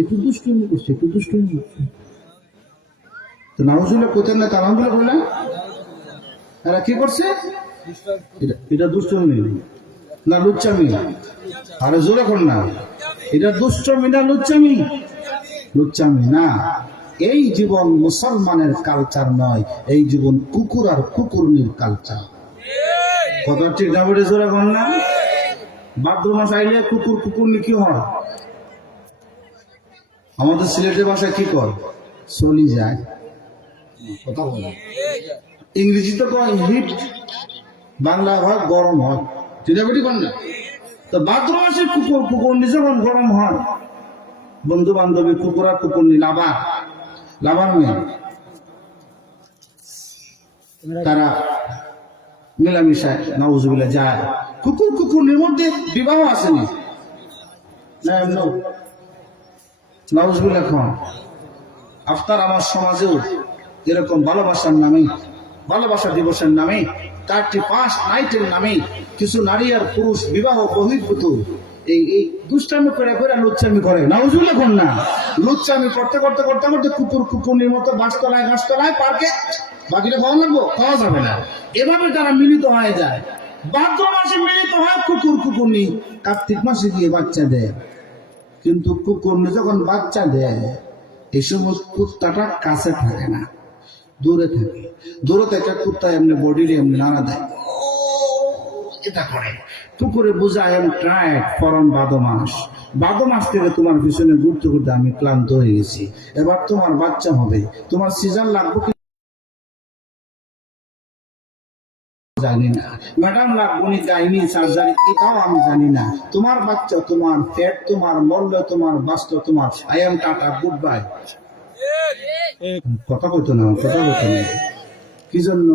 তো নাউজুবিল্লাহ কোথায় না তারামগুলো বললেন, এরা কি করছে? এটা দুষ্টুমি না লুচ্চামি? আরে জোরে কর না, এটা দুষ্টমি না লুচ্চামি না। এই জীবন মুসলমানের কালচার নয়, এই জীবন কুকুর আর কুকুরনির কালচার। কথা ঠিক না? বলে জোরে কর না। ভাদ্র মাস আইলে কুকুরনি কি হয়? আমাদের সিলেটের ভাষায় কি কয়? চলি যায়। কথা বলে ইংরেজিতে কয় হিট, বাংলা হয় গরম হয়। চিটাপিটি কর না। তো ভাদ্র মাসে কুকুরনি যখন গরম হয়, বন্ধু বান্ধবী কুকুর আর কুকুরনি লাভার মেয়ে তারা মেলামেশায় নাউজুবিল্লাহ যায়। কুকুরনির মধ্যে বিবাহ আসেনি নাউজুবিল্লাহ খান। আফতার আমার সমাজেও এরকম ভালোবাসা দিবসের নামে 31 নাইটের নামে কিছু নারী আর পুরুষ বিবাহ বহির্ভূত এই দুষ্টামি করে লুচ্চামি করে। নাউজুবিল্লাহ কোন না। লুচ্চামি করতে কুকুরনির মতো গাছতলায় পার্কে বাকিটা খাওয়া লাগবো, খাওয়া যাবে না। এভাবে তারা মিলিত হয়ে যায়। ভাদ্র মাসে মিলিত হয় কুকুরনি, কার্তিক মাসে গিয়ে বাচ্চা দেয়। কিন্তু কুকুরনি যখন বাচ্চা দেয়, এই সময় কুত্তাটা কাছে থাকে না, দূরে থাকে। দূরে থেকে কুত্তা এমনি বডির এমনি নাড়া দেয়, এটা করে কুকুরে বুঝায় এম ট্রাইড ফরম বাদ মাস থেকে তোমার পিছনে ঘুরতে আমি ক্লান্ত হয়ে গেছি, এবার তোমার বাচ্চা হবে, তোমার সিজার লাগবে কি জানি না, ম্যাডাম লাগবনি গাইনি সার্জারি এটাও আমি জানি না, তোমার বাচ্চা তোমার, পেট তোমার, মূল্য তোমার, বাস্তব তোমার। I am tata, good bye. কথা বলতো না কি জন্য?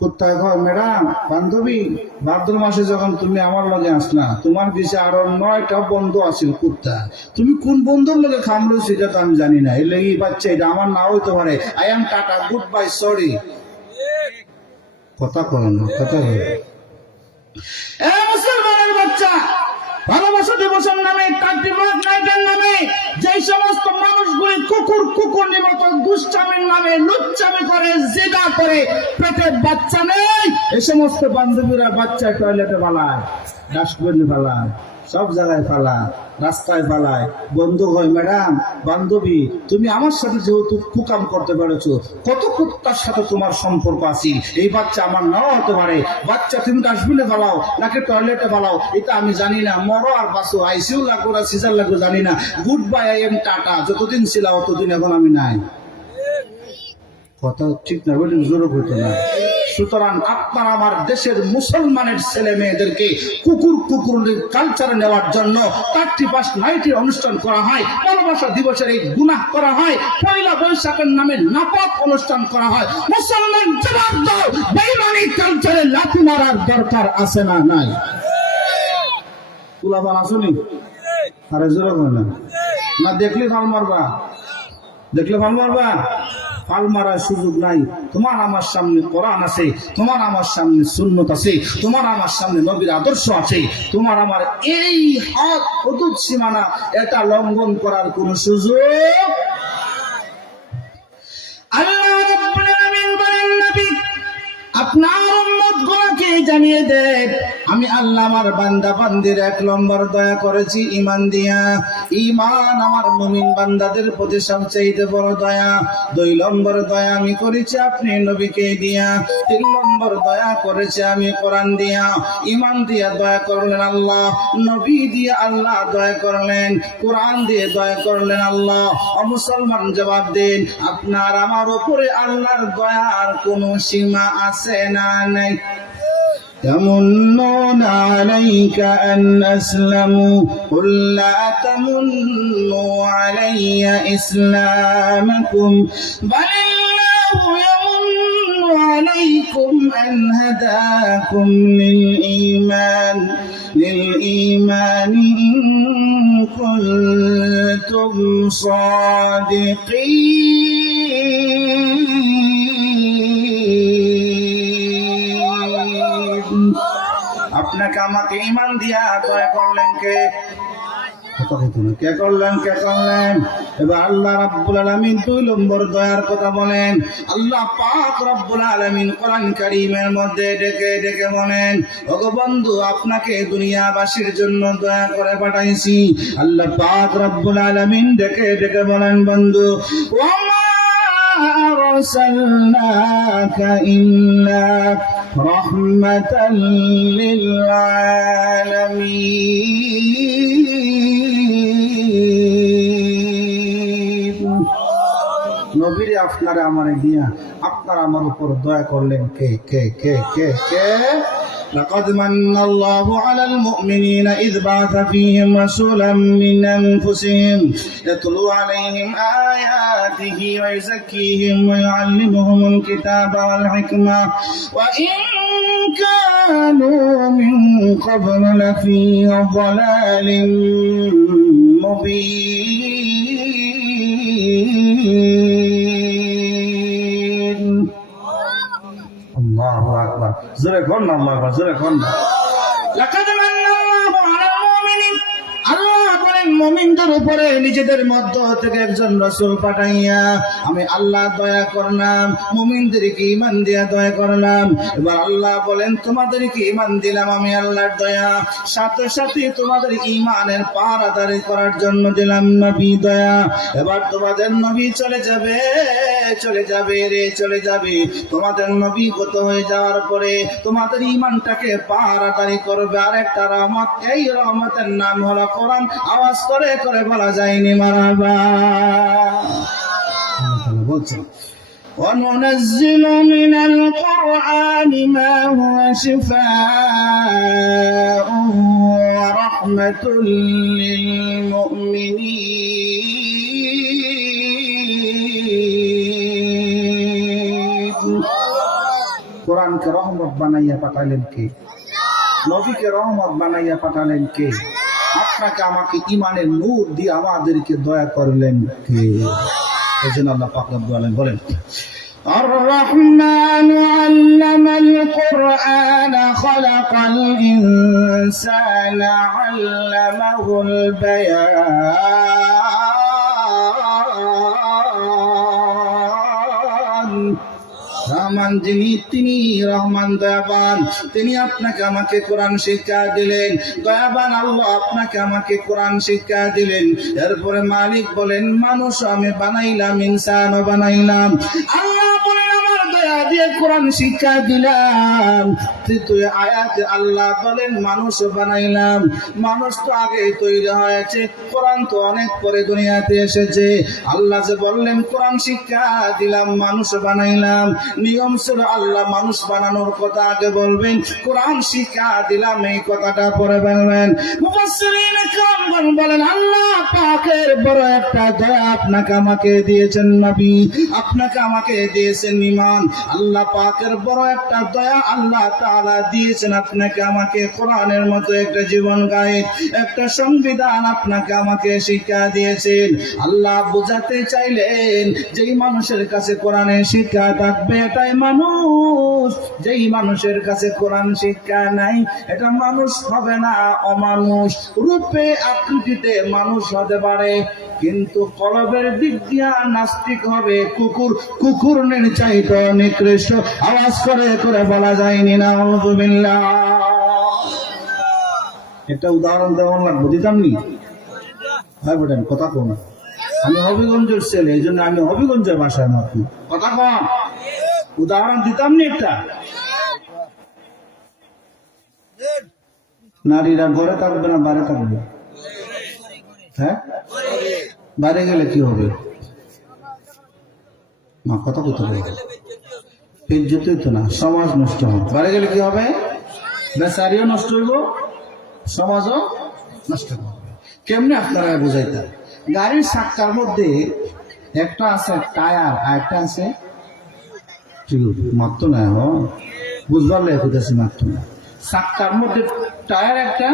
কোথায় ঘর ম্যাডাম বান্ধবী, ভাদ্র মাসে যখন তুমি আমার লগে আসলা, তোমার পিছিয়ে আরো 9টা বন্ধু আছিল কুত্তা, তুমি কোন বন্ধুর লগে খামলো সেটা তো আমি জানি না। এর লেগে বাচ্চা এটা আমার না হইতে পারে। I am tata, good bye, sorry. কথা বলে না, কথা বলে। মুসলমানের বাচ্চা, ভালোবাসা দিবসের নামে 31 নাইটের নামে যে সমস্ত মানুষগুলি কুকুরনির মতো দুষ্টামির নামে লুচ্চামি করে, জিনা করে, পেটে বাচ্চা নেই, এই সমস্ত বান্ধবীরা বাচ্চা টয়লেটে ফালায়, ডাস্টবিনে ফালায়। সব জায়গায় ফালা, রাস্তায় ফালায়, বন্ধু হয় ম্যাডাম, বান্ধবী, তুমি আমার সাথে যেহেতু কুকাম করতে পেরেছো, কত কুত্তার সাথে তোমার সম্পর্ক আছে, এই বাচ্চা আমার নাও হতে পারে, বাচ্চা তুমি ডাস্টবিনে ফালাও নাকি টয়লেটে ফালাও এটা আমি জানি না, মরো আর বাঁচো, আইসিইউ লাগবো না সিজার লাগবো জানি না, good bye I am tata, যতদিন ছিল ততদিন এখন আমি নাই। কথা ঠিক না, বলি জোরে হইতো না। সুতরাং আপনার আমার দেশের মুসলমানের ছেলে মেয়েদেরকে কুকুর কালচারে নেওয়ার জন্য 31 নাইটের অনুষ্ঠান করা হয়, ভালোবাসা দিবসের এই গুনাহ করা হয়, পয়লা বৈশাখের নামে নাপাক অনুষ্ঠান করা হয়। মুসলমান জবাব দাও, বেঈমানি কালচারে লাথি মারার দরকার আছে না নাই? কুলাবান আসুনি? আরে জোরে বলো না, দেখলে ফাল মারবা, দেখলে ফাল মারবা, ফাল মারার সুযোগ নাই। তোমার আমার সামনে কোরআন আছে, তোমার আমার সামনে সুন্নত আছে, তোমার আমার সামনে নবীর আদর্শ আছে, তোমার আমার এই হদ হুদুদ সীমানা এটা লঙ্ঘন করার কোন সুযোগ। আল্লাহ রাব্বুল আলামিন বলেন, নবী আপনার উম্মতগুলোকে জানিয়ে দেন, আমি আল্লাহ আমার বান্দা বান্দির 1 নম্বর দয়া করেছি ঈমান দিয়া। ঈমান আমার মুমিন বান্দাদের প্রতি সবচেয়ে বড় দয়া। 2 নম্বর দয়া আমি করেছি আপনি নবীকে দিয়া। 3 নম্বর দয়া করেছি আমি কোরআন দিয়া। ঈমান দিয়া দয়া করলেন আল্লাহ, নবী দিয়ে আল্লাহ দয়া করলেন, কোরআন দিয়ে দয়া করলেন আল্লাহ। ও মুসলমান জবাব দেন, আপনার আমার উপরে আল্লাহর দয়ার কোনো সীমা আছে না নাই? يمنون عليك أن أسلموا قل لا تمنوا علي إسلامكم بل الله يمن عليكم أن هداكم للإيمان إن كنتم صادقين। আপনাকে আমাকে ঈমান দিয়া দয়া করলেন কে? কে করলেন? এবার আল্লাহ রাব্বুল আলামিন 2 নম্বর দয়ার কথা বলেন। আল্লাহ পাক রব্বুল আলামিন কোরআন কারীমের মধ্যে ডেকে ডেকে বলেন, ওগো বন্ধু আপনাকে দুনিয়াবাসীর জন্য দয়া করে পাঠাইছি। আল্লাহ পাক রব্বুল আলামিন ডেকে ডেকে বলেন, বন্ধু ওমা আরসালনাকা ইল্লা রাহমাতাল লিল আলামিন। নবীরে আপনারে আমারে দিয়া আপনার আমার উপর দয়া করলেন কে? কে কে কে কে? لقد من الله على المؤمنين إذ بعث فيهم رسولا من أنفسهم يتلو عليهم آياته ويزكيهم ويعلمهم الكتاب والحكمة وإن كانوا من قبل لفي ضلال مبين. আল্লাহু আকবার, জোরে কোন না, আল্লাহু আকবার, জোরে কোন না। লাকাদ মান্নাল্লাহু আলাল মুমিনিন, আল্লাহ বলেন মুমিনদের উপরে নিজেদের মধ্য থেকে একজন রাসূল পাঠাইয়া আমি আল্লাহ দয়া করলাম, মুমিনদেরকে ঈমান দিয়া দয়া করলাম। এবার আল্লাহ বলেন তোমাদেরকে ঈমান দিলাম আমি আল্লাহর দয়া, সাথে সাথে তোমাদের ঈমানের পাহারাদারি করার জন্য দিলাম নবী দয়া। এবার তোমাদের নবী চলে যাবে। তোমাদের নবী গত হয়ে যাওয়ার পরে তোমাদের ঈমানটাকে পাহারাদারি করবে আরেকটা রহমত। এই রহমতের নাম হলো কোরআন। আওয়াজ করে করে বলা যায়নি মারহাবা। বলছেন وَنُنَزِّلُ مِنَ الْقُرْآنِ مَا هُوَ شِفَاءٌ وَرَحْمَةٌ لِلْمُؤْمِنِينَ। কোরআনকে রহমত বানাইয়া পাঠালেন কে? নবীকে রহমত বানাইয়া পাঠালেন কে? আপনাকে আমাকে ঈমানের নূর দিয়ে আমাদেরকে দয়া করলেন কে? এজন্য আল্লাহ পাক রব্বুল আলামিন বলেন الرحمن علم القرآن خلق الإنسان علمه البيان রহমান যিনি, তিনি রহমান দয়াবান, তিনি আপনাকে আমাকে কোরআন শিক্ষা দিলেন। দয়াবান আল্লাহ আপনাকে আমাকে কোরআন শিক্ষা দিলেন। এরপরে মালিক বলেন মানুষ আমি বানাইলাম, ইনসানও বানাইলাম। আল্লাহ বলেন আমার দয়া দিয়ে কোরআন শিক্ষা দিলাম। তৃতীয় আয়াতে আল্লাহ বলেন মানুষ বানাইলাম। মানুষ তো আগেই তৈরি হয়েছে, কোরআন তো অনেক পরে দুনিয়াতে এসেছে। আল্লাহ যে বললেন কোরআন শিক্ষা দিলাম, মানুষ বানাইলাম, নিয়ম ছিল আল্লাহ মানুষ বানানোর কথা আগে বলবেন, কোরআন শিক্ষা দিলাম এই কথাটা পরে বলবেন। মুফাসসিরিন কেরাম বলেন আল্লাহ পাকের বড় একটা দয়া আপনাকে আমাকে দিয়েছেন নবী, আপনাকে আমাকে দিয়েছেন ঈমান। আল্লাহ পাকের বড় একটা দয়া আল্লাহ তাআলা দিয়েছেন আপনাকে আমাকে কোরআনের মতো একটা জীবন গাইড, একটা সংবিধান আপনাকে আমাকে শিক্ষা দিয়েছেন। আল্লাহ বোঝাতে চাইলেন যেই মানুষের কাছে কোরআনের শিক্ষা থাকবে এটাই মানুষ, যেই মানুষের কাছে কোরআন শিক্ষা নাই এটা মানুষ হবে না, অমানুষ। রূপে আকৃতিতে মানুষ হতে পারে কিন্তু কলবের দিক দিয়া নাস্তিক হবে, কুকুর, কুকুরের চাইতে নিকৃষ্ট। আওয়াজ করে করে বলা যায়নি নাউযুবিল্লাহ। একটা উদাহরণ দেওয়া লাগবে, দিতাম নি ভাই বেটান কথা কম। আমি হবিগঞ্জের ছেলে, এই জন্য আমি হবিগঞ্জের ভাষায় মাতি কথা কম। উদাহরণ দিতাম নি একটা। নারীরা ঘরে থাকবে না বাইরে থাকবে? হ্যাঁ, বাইরে গেলে কি হবে? না কথা বলতে হবে, পেট যেতেই তো না, সমাজ নষ্ট হবে। বাইরে গেলে কি হবে? বেচারিও নষ্ট হইব, সমাজও নষ্ট হবে। কেমনে আপনারা বুঝাইতে? গাড়ির চাক্কার মধ্যে একটা আছে টায়ার আর একটা আছে টিউব। মাত্র না বুঝবার লেখতেছি, মাত্র না। চাক্কার মধ্যে টায়ার একটা,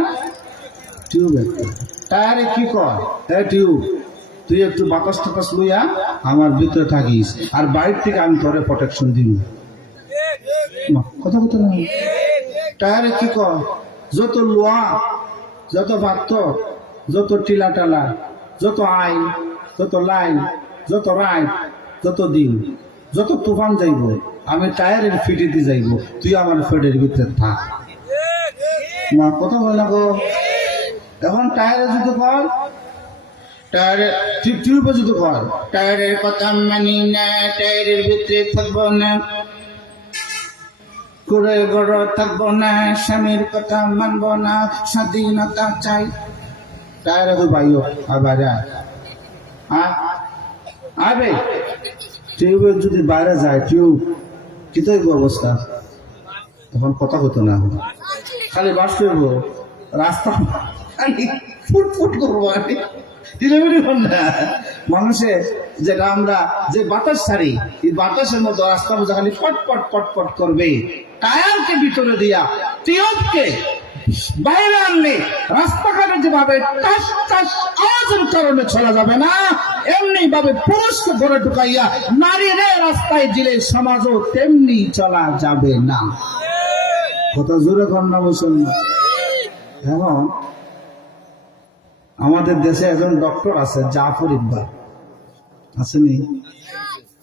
টিউব একটা। টায়ারে কি কর, টিউব তুই একটু বাতাস টাতাস লইয়া আমার ভিতরে থাকিস, আর বাইরে থেকে আমি তোরে প্রোটেকশন দিব। কথা কথা না। টায়ারে কি কর, যত লোয়া, যত পাথর, যত টিলা টালা, যত আইন, যত লাইন, যত রায়, যত দিন, যত তুফান যাইব আমি টায়ারের ফিটিতে যাইব, তুই আমার ফেডের ভিতরে থাক। মা কথা বলে না গো। এখন টায়ারে যদি কর, টায়ারে টিউবে যদি কর, টায়ারের কথা মানি না, টায়ারের ভিতরে থাকবো না, করে গড় থাকবো না, স্বামীর কথা মানবো না, স্বাধীনতা চাই। টায়ারে তো বাইও আবার আবে টিউবে যদি বাইরে যায়, টিউব কি তো অবস্থা, তখন কথা হতো না, খালি বাস করবো, রাস্তা খালি ফুটফুট করবো। মানুষের যেটা আমরা যে বাতাস ছাড়ি, এই বাতাসের মতো রাস্তা বোঝা খালি পটপট পটপট করবে। টায়ারকে ভিতরে দিয়া টিউবকে বাইরে আনলে রাস্তাঘাটে যেভাবে টাস টাস আওয়াজের কারণে চলা যাবে না, এমনি ভাবে পুরুষকে ঘরে ঢুকাইয়া নারীরে রাস্তায় দিলে সমাজও তেমনি চলা যাবে না। কত জোরে কন্যা বলছেন না। এখন আমাদের দেশে একজন ডক্টর আছে জাফর ইকবাল, আসেনি?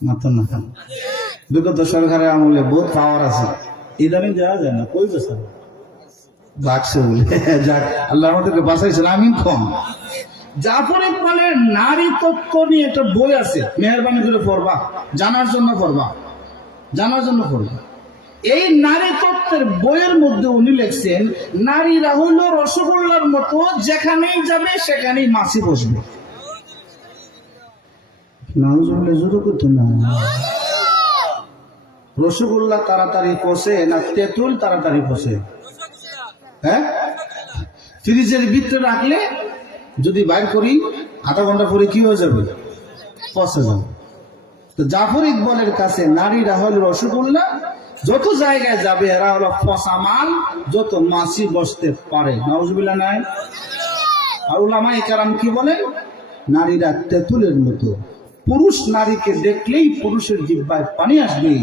মাত্র না, বিগত সরকারের আমলে বহুত পাওয়ার আছে, ইদানিং যাওয়া যায় না, কই বেসা যাকছে বলে যাক, আল্লাহ আমাদেরকে বাঁচাইছেন, আমি কম। জাফর ইকবালের নারী তত্ত্ব নিয়ে একটা বই আছে, মেহরবানি করে পড়বা, জানার জন্য পড়বা, জানার জন্য পড়বা। এই নারী তত্ত্বের বইয়ের মধ্যে উনি লিখছেন নারীরা হইল রসগোল্লার মতো, যেখানেই যাবে সেখানেই মাছি বসবে। রসগোল্লা তাড়াতাড়ি পচে না তেঁতুল তাড়াতাড়ি পচে? হ্যাঁ, ফ্রিজের ভিতরে রাখলে যদি বাইর করি আধা ঘন্টা পরে কি হয়ে যাবে? পচে যাবে। তো জাফর ইকবালের কাছে নারীরা হল রসগোল্লা, যত জায়গায় যাবে এরা হলো পচা মাল, যত মাছি বসতে পারে। নাউজুবিল্লাহ নাই? আর উলামায়ে কেরাম কি বলেন? নারীরা তেঁতুলের মতো, পুরুষ নারীকে দেখলেই পুরুষের জিহ্বায় পানি আসবে।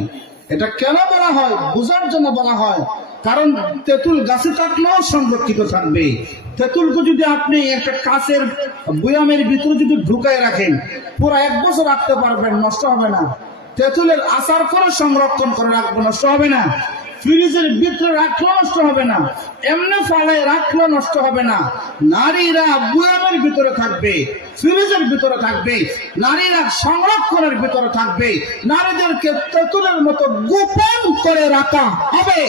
এটা কেন বলা হয়? বোঝার জন্য বলা হয়, কারণ তেঁতুল গাছে থাকলেও সংরক্ষিত থাকবে। তেঁতুলকে যদি আপনি একটা কাঁচের বয়ামের ভিতরে যদি ঢুকায় রাখেন, পুরো 1 বছর রাখতে পারবেন, নষ্ট হবে না। তেঁতুলের আচার করে সংরক্ষণ করে রাখবো, নষ্ট হবে না। ফ্রিজের ভিতরে রাখলেও নষ্ট হবে না, এমনি ফালায় রাখলেও নষ্ট হবে না। নারীরা বুয়ামের ভিতরে থাকবে, ফ্রিজের ভিতরে থাকবে, নারীরা সংরক্ষণের ভিতরে থাকবে। নারীদেরকে তেঁতুলের মতো গোপন করে রাখা হবে,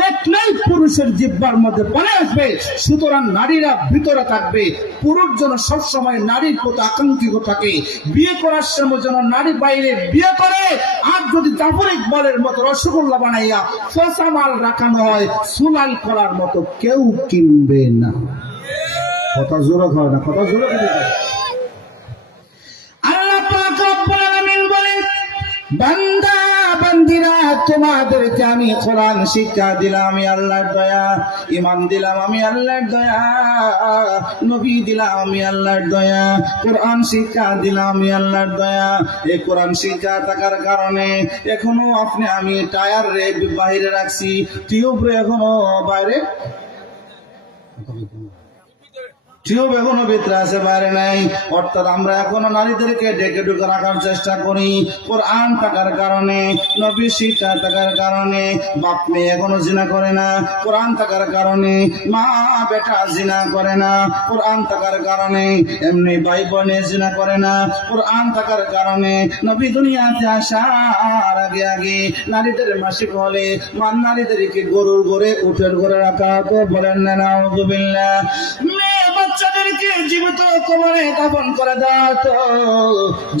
দেখলেই পুরুষের জিহ্বার মধ্যে পানি আসবে। সুতরাং নারীরা ভিতরে থাকবে। পুরুষ যেন সবসময় নারীর প্রতি আকাঙ্ক্ষিত থাকে, বিয়ে করার সময় যেন নারী বাইরে বিয়ে করে। আর যদি জাফর ইকবালের মতো রসগোল্লা বানাইয়া মাল রাখানো হয়, সুলাল করার মতো কেউ কিনবে না। কথা জোরে হয় না, কথা জোরে আল্লাহ পাক রব্বুল আলামিন বলেন, বান্দা বান্দিরা তোমাদেরকে আমি কোরআন শিক্ষা দিলাম, আমি আল্লাহর দয়া। ঈমান দিলাম, আমি আল্লাহর দয়া। নবী দিলাম, আমি আল্লাহর দয়া। কোরআন শিক্ষা দিলাম, আমি আল্লাহর দয়া। এই কোরআন শিক্ষা থাকার কারণে এখনো আপনি আমি টায়ার রে বাইরে রাখছি, টিউব রে এখনো বাইরে, টিউব এখনো ভিতরে আছে, বাইরে নাই। অর্থাৎ আমরা এখনো নারীদেরকে ডেকে ডুকে রাখার চেষ্টা করি। কোরআন থাকার কারণে, নবী শিক্ষা থাকার কারণে বাপ মেয়ে এখনো জিনা করে না। কোরআন থাকার কারণে মা বেটা জিনা করে না। কোরআন থাকার কারণে এমনি ভাই বোনে জিনা করে না। কোরআন থাকার কারণে নবী দুনিয়াতে আসার আগে আগে নারীদের মাসিক হলে নারীদেরকে গরুর ঘরে, উটের ঘরে রাখা। তো বলেন না নাউযুবিল্লাহ। বাচ্চাদেরকে জীবিত কবরে দাফন করে দাও তো।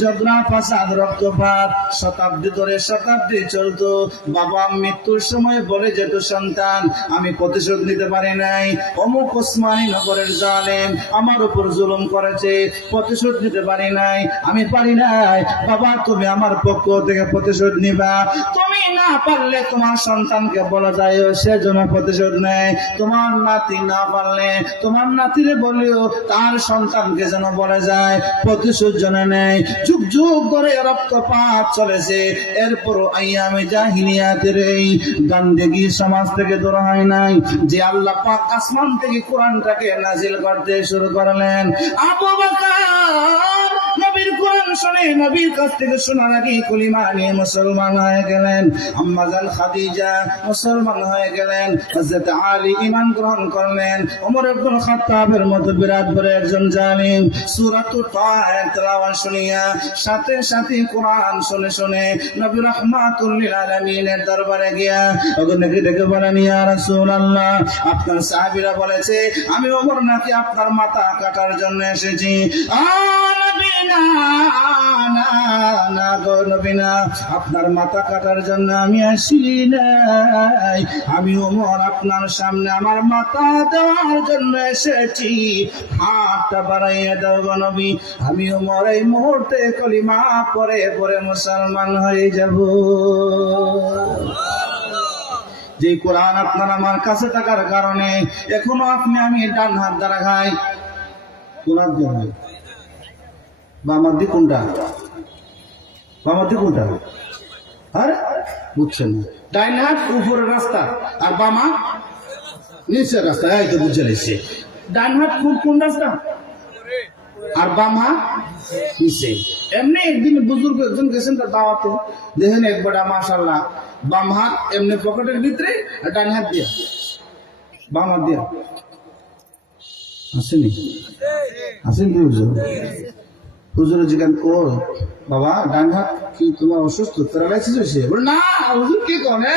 ঝগড়া ফাসাদ রক্তপাত শতাব্দী ধরে শতাব্দী চলতো। বাবা মৃত্যুর সময় বলে যেত, সন্তান আমি প্রতিশোধ নিতে পারি নাই, অমুক ওসমানী নগরের জালেম আমার উপর জুলুম করেছে, প্রতিশোধ নিতে পারি নাই, আমি পারি নাই। বাবা তুমি আমার পক্ষ থেকে প্রতিশোধ নিবা। তুমি না পারলে তোমার সন্তানকে বলা যায় সে যেন প্রতিশোধ নেয়। তোমার নাতি না পারলে তোমার নাতিরে বলিও তার সন্তানকে যেন বলে যায় প্রতিশোধ যেন নেয়। যুগ যুগ ধরে রক্তপাত চলেছে, এরপর আইয়ামে জাহিলিয়াতের এই গান্দেগী সমাজ থেকে দূর হয় নাই। যে আল্লাহ পাক আসমান থেকে কোরআনটাকে নাজিল করতে শুরু করলেন, আবু বকর নবীর কোরআন শুনে নবীর কাছ থেকে শোনার আগে কলিমা নিয়ে মুসলমান হয়ে গেলেন। আম্মা জান খাদিজা মুসলমান হয়ে গেলেন। হযরত আলী ঈমান গ্রহণ করলেন। ওমর ইবনে খাত্তাবের মতো বিরাট বড় একজন জালিম সূরাতুল তাহা তেলাওয়াত শুনিয়া সাথে সাথে কোরআন শুনে শুনে নবী রাহমাতুল লিল আলামিনের দরবারে গিয়া ওখানে ডেকে বলেন, ইয়া রাসূলুল্লাহ আপনার সাহাবীরা বলেছে আমি ওমর নাকি আপনার মাথা কাটার জন্য এসেছি। না গো নবী না, আপনার মাথা কাটার জন্য আমি আসি নাই, আমি ওমর আপনার সামনে আমার মাথা দেওয়ার জন্য এসেছি। হাতটা বাড়াইয়া দাও গো নবী, আমি ওমর এই মুহূর্তে কলিমা পড়ে পড়ে মুসলমান হয়ে যাব। যে কোরআন আপনার আমার কাছে থাকার কারণে এখনো আপনি আমি ডান হাত দ্বারা খাই। কোরআন দিয়ে বামার দিক কোনটা? বামার দিক কোনটা? আরে বুঝছেন না, ডাইন হাত উপরের রাস্তা আর বামা নিচের রাস্তা। এই তো বুঝে নিচ্ছে। ডান হাত কোন রাস্তা আর বাম হাত নিচে। এমনি একদিন বুজুর্গ একজন গেছেন তার দাওয়াতে, দেখেন একবার মাশাআল্লাহ বাম হাত এমনি পকেটের ভিতরে আর ডান হাত দিয়া বাম হাত দিয়া আসেনি আসেন কি বুঝো? হুজুরে জিজ্ঞাসা কর বাবা ডান হাত কি তোমার অসুস্থ, প্যারালাইসিস হয়েছে? বলে না হুজুর কি করে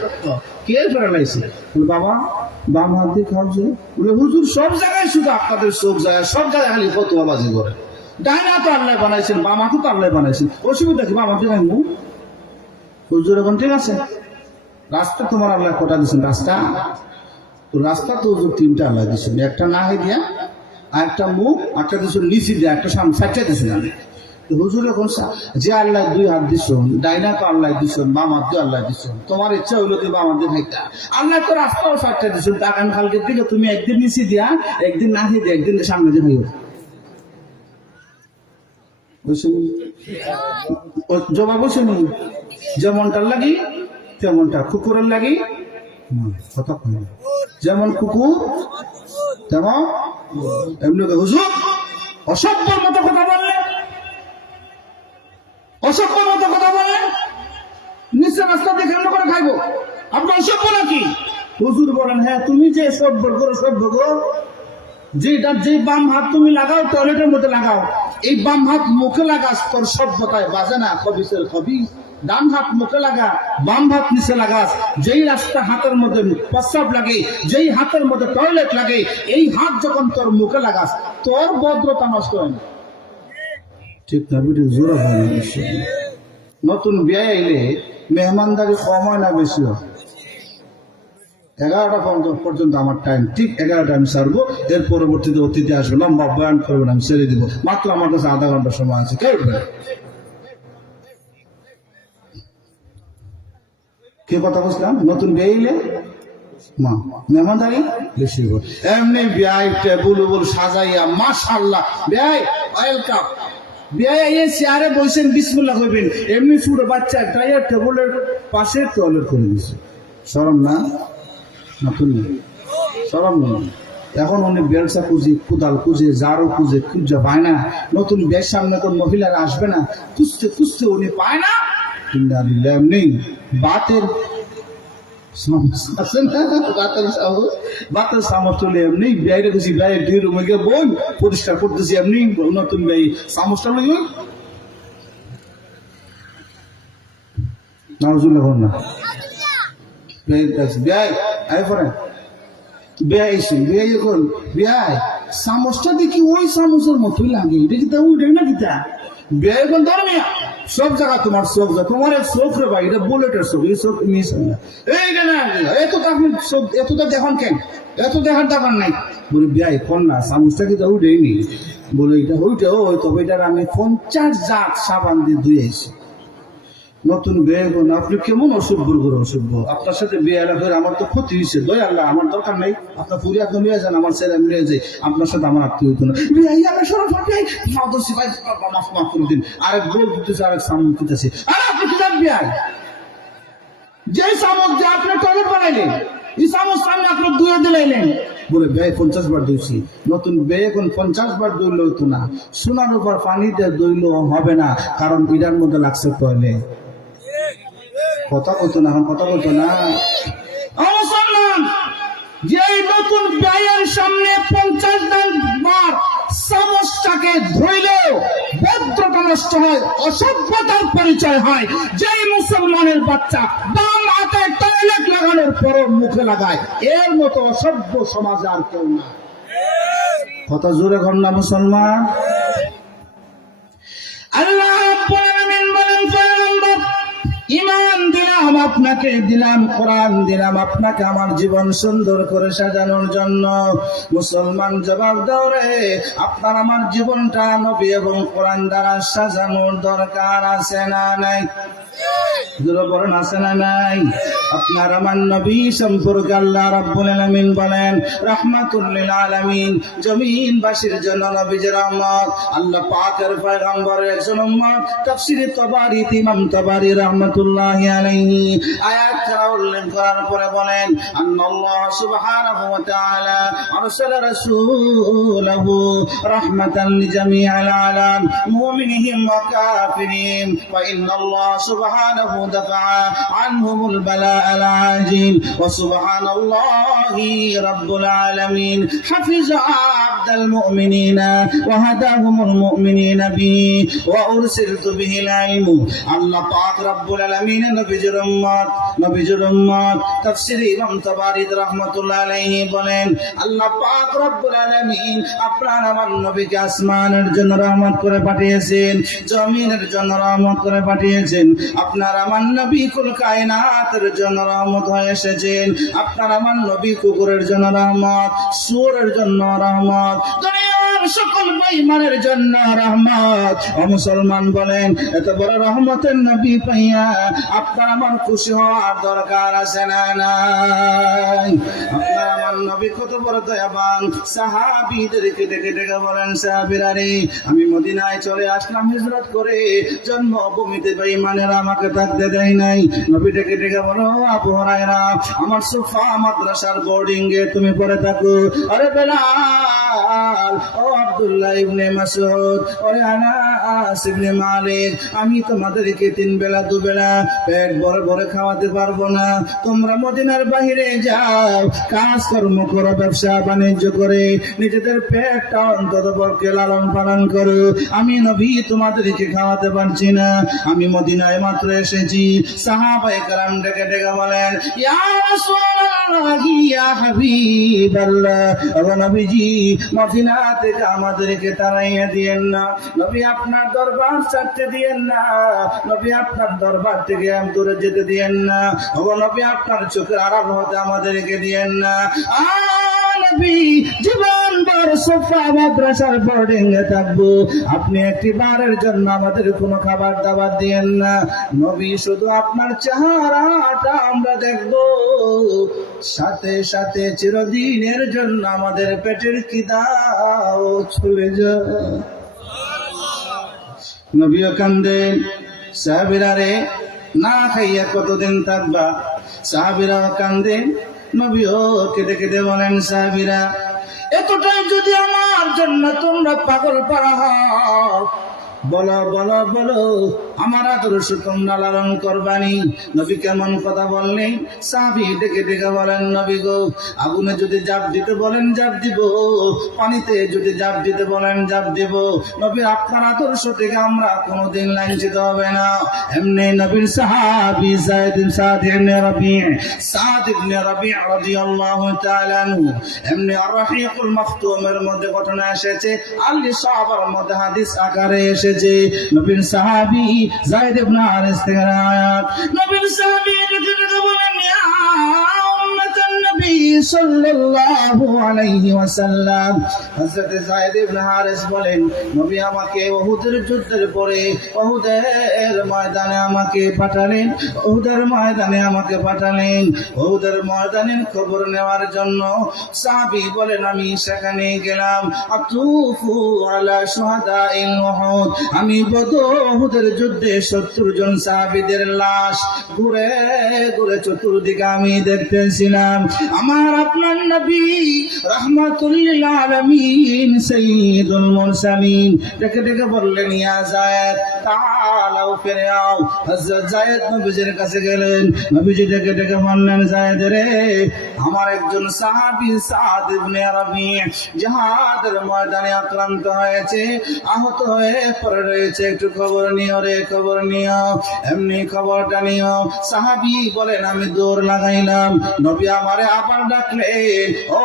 সত্য কে প্যারালাইসিস? বাবা বাম হাত দিয়ে খাওয়াছে। বলে হুজুর সব জায়গায় শুধু আপনাদের চোখ যায়, সব জায়গায় খালি ফতোয়াবাজি করে। ডান হাত তো আল্লাহ বানাইছেন, বাম হাতও তো আল্লাহ বানাইছেন, অসুবিধা কি? বাম হাতে ভাঙবো। হুজুর এখন ঠিক আছে, রাস্তা তোমার আল্লাহ কটা দিচ্ছেন? রাস্তা তো হুজুর তিনটা আল্লাহ দিচ্ছেন, একটা না হয়ে দিয়া আর একটা মুখ, একটা দিচ্ছেন নিচি দিয়ে, একটা সামনে সাইডটা দিচ্ছেন। আমি হুজুর এখন যে আল্লাহ দুই হাত দিচ্ছেন, ডাইনা তো আল্লাহ দিচ্ছেন, বাম হাত দিয়ে আল্লাহ দিচ্ছেন, তোমার ইচ্ছা হইলো তুমি বাম হাত দিয়ে খাইতা। আল্লাহ তো রাস্তাও সাইডটা দিচ্ছেন, টাকান খালকের দিকে তুমি একদিন নিচি দিয়া একদিন না খেয়ে দিয়া একদিন সামনে দিয়ে খাইও। জমা বসে নি যেমনটার লাগি তেমনটা কুকুরের লাগি কথা কই, যেমন কুকুর তেমন এমনি। হুজুর অসভ্যের মতো কথা বললেন, অসভ্যের মতো কথা রাস্তা দিয়ে কেমন করে খাইবো? আপনার সভ্য নাকি? হুজুর বলেন, হ্যাঁ তুমি যে সভ্য করো সভ্য গো, যে বাম হাত তুমি লাগাও টয়লেটের মধ্যে লাগাও, এই বাম হাত মুখে লাগাস, তোর সভ্যতায় বাজে না খবিসের খবিস। ডান হাত মুখে লাগা, বাম হাত নিচে লাগাস, যেই রাস্তা হাতের মধ্যে প্রস্রাব লাগে, যেই হাতের মধ্যে টয়লেট লাগে, এই হাত যখন তোর মুখে লাগাস, তোর ভদ্রতা নষ্ট হয় না। ঠিক না বেটি? জোর হয় না বেশি। নতুন বিয়ে আইলে মেহমানদারি কম হয় না বেশি হয়? 11টা পর্যন্ত আমার টাইম, ঠিক 11টা আমি সারবো, এর পরবর্তীতে অতিথি আসবে, লম্বা বয়ান করবেন, আমি ছেড়ে দিব। মাত্র আমার কাছে আধা ঘন্টা সময় আছে, কেউ উঠবে না। কে কথা বুঝলাম? নতুন বিয়ে আইলে মা মেহমানদারি বেশি হয়। এমনি বিয়াই টেবুল উবুল সাজাইয়া মাশাআল্লাহ, বিয়াই ওয়েলকাম, বিয়াই এই চেয়ারে বসেন, বিসমিল্লাহ কইবেন, এমনি ছোট বাচ্চা একটা টেবুলের পাশে টয়লেট করে দিছে। শরম না? নতুন শরম নেই। এখন উনি বেলসা খুঁজে, কুদাল খুঁজে, জারো খুঁজে, খুঁজে পায় না। নতুন বিয়ের সামনে তো মহিলারা আসবে না, খুঁজতে খুঁজতে উনি পায় না। এমনি বাতের বাতের চামচ চলে এমনি বাইরে গেছি, বাইরে দুই রুমে গিয়ে বোন পরিষ্কার করতেছি, এমনি নতুন ভাই চামচটা লই নাউজুল্লাহ না চামচটা দেখি ওই চামচের মতোই লাগে, এটা কি তা উঠে না কিতা বিয়ে কোন ধর্মীয় সব জায়গা তোমার চোখ যা, তোমার এক চোখ রে ভাই, এটা বুলেটের চোখ, এই চোখ মিস হয় না। এইটা না এত তো আপনি চোখ এতটা দেখান কেন? এত দেখার দরকার নাই। বলি বিয়ে কোন না চামচটা কি তা উঠেনি? বলে এটা ওইটা ওই, তবে এটার আমি 50 জাত সাবান দিয়ে ধুয়েছি। নতুন বিয়ে কোন আপনি কেমন অসভ্য করে অসভ্য? আপনার সাথে বিয়ে করে আমার তো ক্ষতি হয়েছে, দয় আল্লাহ আমার দরকার নাই, আপনার পুরি আপনি নিয়ে যান, আমার ছেলে আমি নিয়ে যাই, আপনার সাথে আমার আত্মীয় হইতো না। মাফ করে দিন, আরেক গোল দিতেছে, আরেক সামনে দিতেছে, আর আপনি কি যান বিয়ে? যে চামচ যে আপনি টয়লেট বানাইলেন, এই চামচ সামনে আপনি ধুয়ে দিলাইলেন, বলে ব্যয় 50 বার ধুইছি। নতুন ব্যয় এখন 50 বার ধুইলে হইতো না, সোনার উপর পানিতে ধুইলে হবে না, কারণ ইরার মধ্যে লাগছে টয়লেট। কথা বলতো না, এখন কথা বলতো না। যে নতুন ব্যয়ের সামনে 50 বার চামচটাকে ধুইলেও ভদ্রতা নষ্ট হয়, অসভ্যতার পরিচয় হয়। যেই মুসলমানের বাচ্চা বাম হাতে টয়লেট লাগানোর পরও মুখে লাগায়, এর মতো অসভ্য সমাজে আর কেউ না। কথা জোরে ঘর না মুসলমান। আল্লাহ ইমান দিলাম আপনাকে, দিলাম কোরআন, দিলাম আপনাকে আমার জীবন সুন্দর করে সাজানোর জন্য। মুসলমান জবাব দাও রে, আপনার আমার জীবনটা নবী এবং কোরআন দ্বারা সাজানোর দরকার আছে না নাই? বলেন আছে না নাই? আপনার আমার নবী সম্পর্কে আল্লাহ রাব্বুল আলামিন বলেন রাহমাতুল লিল আলামিন, জমিনবাসীর জন্য নবীজির রহমত। আল্লাহ পাকের পয়গম্বরের একজন উম্মত তাফসীরে তাবারি ইমাম তাবারি রাহমাতুল্লাহি আলাইহি আয়াত উল্লেখ করার পরে বলেন আল্লাহ সুবহানাহু ওয়া তাআলা আরসালা রাসূলাহু রাহমাতান লিজামিআল আলাম মুমিনিহিম ওয়া কাফিরিন ওয়া ইন্নাল্লাহ সুবহানাহু দাফা আনহুমুল বালা العاجل وسبحان الله رب العالمين حفظ عبد المؤمنين وهداهم المؤمنين به وأرسلت به العلم الله পাক রব্বুল আলামিন নবীজির উম্মত তাফসীর ইমাম তাবারি রাহমাতুল্লাহ আলাইহি বলেন আল্লাহ পাক রব্বুল আলামিন আপনার আমার নবীকে আসমানের জন্য রহমত করে পাঠিয়েছেন, জমিনের জন্য রহমত করে পাঠিয়েছেন। আপনার আমার নবী কুল কায়নাতের জন্য রহমত হয়ে এসেছেন। আপনার আমার নবী কুকুরের জন্য রহমত, শুয়োরের জন্য রহমত, দুনিয়ার সকল বেঈমানের জন্য রহমত। ও মুসলমান বলেন এত বড় রহমতের নবী পাইয়া আপনার আমার খুশি হওয়ার দরকার আছে না নাই? আপনার আমার নবী কত বড় দয়াবান। সাহাবীদেরকে ডেকে ডেকে বলেন সাহাবীরা রে, আমি মদিনায় চলে আসলাম হিজরত করে, জন্মভূমিতে বেঈমানেরা আমাকে থাকতে দেয় নাই। নবী ডেকে ডেকে বলো আবু হুরায়রা, আমার সুফা মাদ্রাসার বোর্ডিং এ তুমি পড়ে থাকো। আরে বেলাল, ও আব্দুল্লাহ ইবনে মাসউদ, ওরে আনাস আনাস ইবনে মালিক, আমি তোমাদেরকে 3 বেলা 2 বেলা পেট ভরে ভরে খাওয়াতে পারবো না, তোমরা মদিনার বাহিরে যাও, কাজকর্ম করো, ব্যবসা বাণিজ্য করে নিজেদের পেটটা অন্তত পক্ষে লালন পালন করো, আমি নবী তোমাদেরকে খাওয়াতে পারছি না। আমি মদিনায় মাত্র এসেছি। সাহাবায়ে কেরাম ডেকে ডেকে বলেন, ইয়া রাসূলুল্লাহ ইয়া হাবিবাল্লাহ, ও নবীজি মদিনা থেকে আমাদেরকে তাড়াইয়া দিয়েন না, নবী আপনার দরবার ছাড়তে দিয়েন না, নবী আপনার দরবার থেকে দূরে যেতে দিয়েন না, ও নবী আপনার চোখের আড়াল হতে আমাদেরকে দিয়েন না। জীবন ভর সোফা মাদ্রাসার বোর্ডিং এ থাকবো, আপনি একটি বারের জন্য আমাদের কোনো খাবার দাবার দিয়েন না, নবী শুধু আপনার চেহারাটা আমরা দেখবো, সাথে সাথে চিরদিনের জন্য আমাদের পেটের খিদাও চলে যায়। নবীও কান্দেন, সাহাবীরা রে না খাইয়া কতদিন থাকবা? সাহাবীরাও কান্দেন, নবীও কেঁদে কেঁদে বলেন, সাহাবীরা এতটাই যদি আমার জন্য তোমরা পাগল পারা হও, বলো বলো বলো আমার আদর্শ তোমরা লালন করবানি। নবী কেমন কথা বললেন? সাহাবী ডেকে ডেকে বলেন, নবী গো আগুনে যদি জাপ দিতে বলেন জাপ দিব, পানিতে যদি জাপ দিতে বলেন জাপ দিব, নবী আপনার আদর্শ থেকে আমরা কোনোদিন লাঞ্ছিত হবে না। এমনি নবীর সাহাবী সাদ ইবনে রাবি রাদিয়াল্লাহু তাআলা আনহু, এমনি আর-রাহিকুল মাখতুমের মধ্যে ঘটনা এসেছে, আলী সাহাবার মধ্যে হাদিস আকারে এসেছে। নবীর সাহাবী যায়েদ ইবনে হারিস থেকে আয়াত, নবীর সাহাবী ডেকে ডেকে বলেন, ইয়া উম্মাতান নবী সাল্লাল্লাহু আলাইহি ওয়াসাল্লাম। হযরত যায়েদ ইবনে হারিস বলেন, নবী আমাকে উহুদের যুদ্ধের পরে উহুদের ময়দানে আমাকে পাঠালেন, উহুদের ময়দানে আমাকে পাঠালেন, উহুদের ময়দানের খবর নেওয়ার জন্য। সাহাবী বলেন, আমি সেখানে গেলাম, আতুফু আলা শুহাদাইল উহুদ, আমি উহুদের যুদ্ধে 70 জন সাহাবীদের লাশ ঘুরে ঘুরে চতুর্দিকে আমি দেখতেছিলাম। আমার আপনার নবী রাহমাতুল লিল আলামিন সাইয়্যিদুল মুরসালিন ডেকে ডেকে বললেন, ইয়া যায়েদ তাআলাও ফিরে আও। হযরত যায়েদ নবীজির কাছে গেলেন, নবীজি ডেকে ডেকে বললেন, যায়েদ রে আমার একজন সাহাবী সাদ ইবনে রাবি জিহাদের ময়দানে আক্রান্ত হয়েছে, আহত হয়ে পড়ে রয়েছে, একটু খবর নিও রে, খবর নিও। এমনি খবরটা নিও। সাহাবী বলেন, আমি দৌড় লাগাইলাম, নবী আমারে আবার ডাকলেন, ও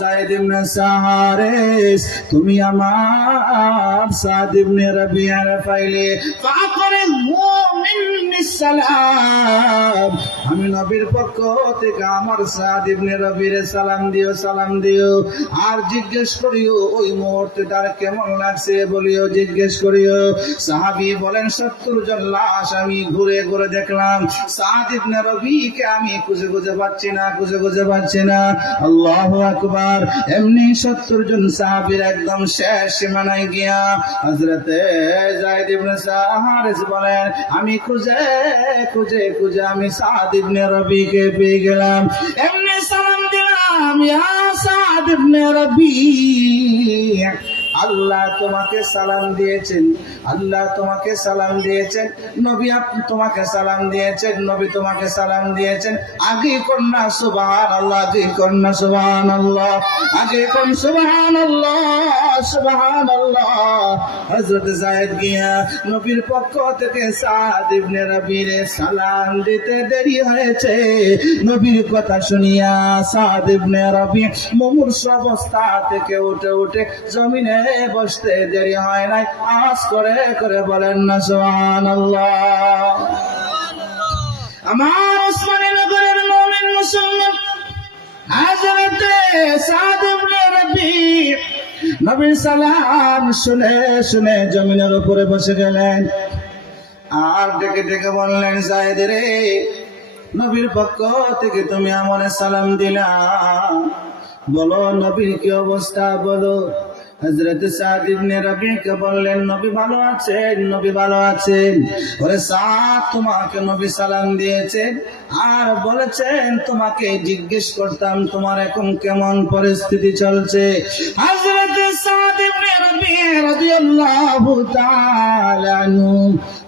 যায়েদ ইবনে হারিস, তুমি আমার সাদ ইবনে রাবিআর ফাইলে ফাকরিল মুমিনিস সালাম, আমি নবীর পক্ষ থেকে আমার সাদ ইবনে রাবির সালাম দিও, সালাম দিও, আর জিজ্ঞেস করিও ওই মুহূর্তে তার কেমন লাগছে বলিও, জিজ্ঞেস করিও। সাহাবী বলেন, 70 জন লাশ আমি ঘুরে ঘুরে দেখলাম, সাদ ইবনে রাবিকে আমি খুঁজে খুঁজে পাচ্ছি না, খুঁজে খুঁজে পাচ্ছি না। আল্লাহু আকবার। এমনি 70 জন সাহাবীর একদম শেষ সীমানায় গিয়া হযরতে যায়েদ ইবনে হারিস বলেন, আমি খুঁজে খুঁজে খুঁজে আমি সাদ ইবনে রাবিকে পেয়ে গেলাম। এমনি সালাম দিলাম, ইয়া সাদ ইবনে রাবি, আল্লাহ তোমাকে সালাম দিয়েছেন, আল্লাহ তোমাকে সালাম দিয়েছেন, নবী আপনি তোমাকে সালাম দিয়েছেন, নবী তোমাকে সালাম দিয়েছেন। আগে কন্যা সুবহানাল্লাহ, আগে কন্যা সুবহানাল্লাহ, আগে কোন সুবহানাল্লাহ, সুবহানাল্লাহ। হযরত যায়েদ গিয়া নবীর পক্ষ থেকে সাদ ইবনে রাবির সালাম দিতে দেরি হয়েছে। নবীর কথা শুনিয়া সাদ ইবনে রাবি মুমূর্ষ অবস্থা থেকে উঠে উঠে জমিনে বসতে দেরি হয় নাই, আওয়াজ করে করে বলেন না সুবহানাল্লাহ। আমার ওসমানী নগরের মুমিন মুসলমান হযরত সাদ ইবনে রাবি নবীর সালাম শুনে শুনে জমিনের উপরে বসে গেলেন, আর ডেকে ডেকে বললেন, যায়েদ রে নবীর পক্ষ থেকে তুমি আমারে সালাম দিলা, বলো নবীর কি অবস্থা বলো। হযরত সাদ ইবনে রাবিকে বললেন, নবী ভালো আছেন, নবী ভালো আছেন। ওরে সাদ, তোমাকে নবী সালাম দিয়েছেন আর বলেছেন তোমাকে জিজ্ঞেস করতাম তোমার এখন কেমন পরিস্থিতি চলছে। হযরত সাদ ইবনে রাবিয়া রাদিয়াল্লাহু তাআলা আনহু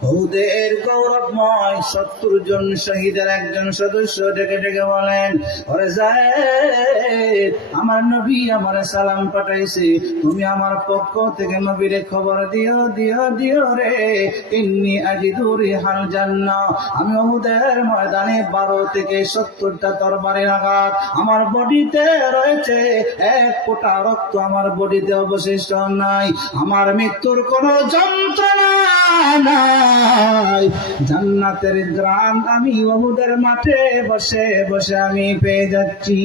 উহুদের গৌরবময় 70 জন শহীদের একজন সদস্য ডেকে ডেকে বলেন, ওরে যায়েদ, আমার নবী আমার সালাম পাঠাইছে, তুমি আমার পক্ষ থেকে নবীরে খবর দিও দিও দিও রে, ইন্নী আজিদু রিহাল জান্নাহ, আমি উহুদের ময়দানে 12 থেকে 70টা তরবারির আঘাত আমার বডিতে রয়েছে, এক ফোঁটা রক্ত আমার বডিতে অবশিষ্ট নাই, আমার মৃত্যুর কোনো যন্ত্রণা নাই, জান্নাতের গ্রাম আমি উহুদের মাঠে বসে বসে আমি পেয়ে যাচ্ছি।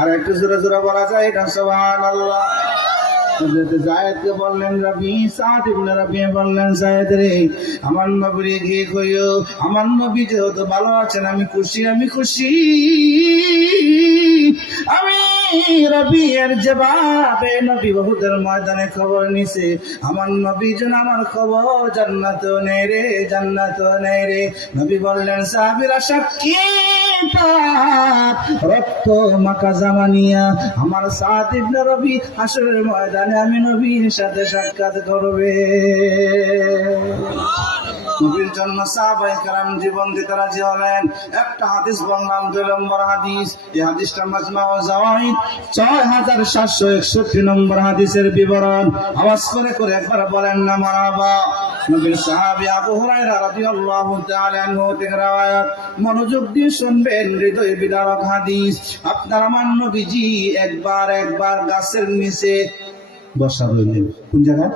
আর একটু জোরে জোরে বলা যায় এটা সুবহানাল্লাহ। হযরত যায়েদকে বললেন, রবি সাদ ইবনে রাবিয়া বললেন, যায়েদ রে, আমার নবীরে গিয়ে কইও আমার নবী যেহেতু ভালো আছেন, আমি খুশি, আমি খুশি। আমি রবির জবাবে নবী উহুদের ময়দানে খবর নিছে, আমার নবী যেন আমার খবর জান্নাত নেই রে, জান্নাত নেই রে। নবী বললেন, সাহাবীরা সাক্ষী, রক্ত মাখা জামানিয়া আমার সাদ ইবনে রবি হাসরের ময়দানে আমি নবীর সাথে সাক্ষাৎ করবে। নবীর জন্য সাহাবায়ে কেরাম জীবন দিতে রাজি হলেন। একটা হাদিস বললাম, 2 নম্বর হাদিস, এই হাদিসটা মাজমাউ যাওয়াইদ 6761 নম্বর হাদিসের বিবরণ। আওয়াজ করে করে একবার বলেন না মারহাবা। নবীর সাহাবী আবু হুরায়রা রাদিয়াল্লাহু তাআলা আনহু থেকে রওয়ায়াত, মনোযোগ দিয়ে শুনবেন, হৃদয় বিদারক হাদিস। আপনার আমার নবীজি একবার গাছের নিচে বসা রইলেন। কোন জায়গায়?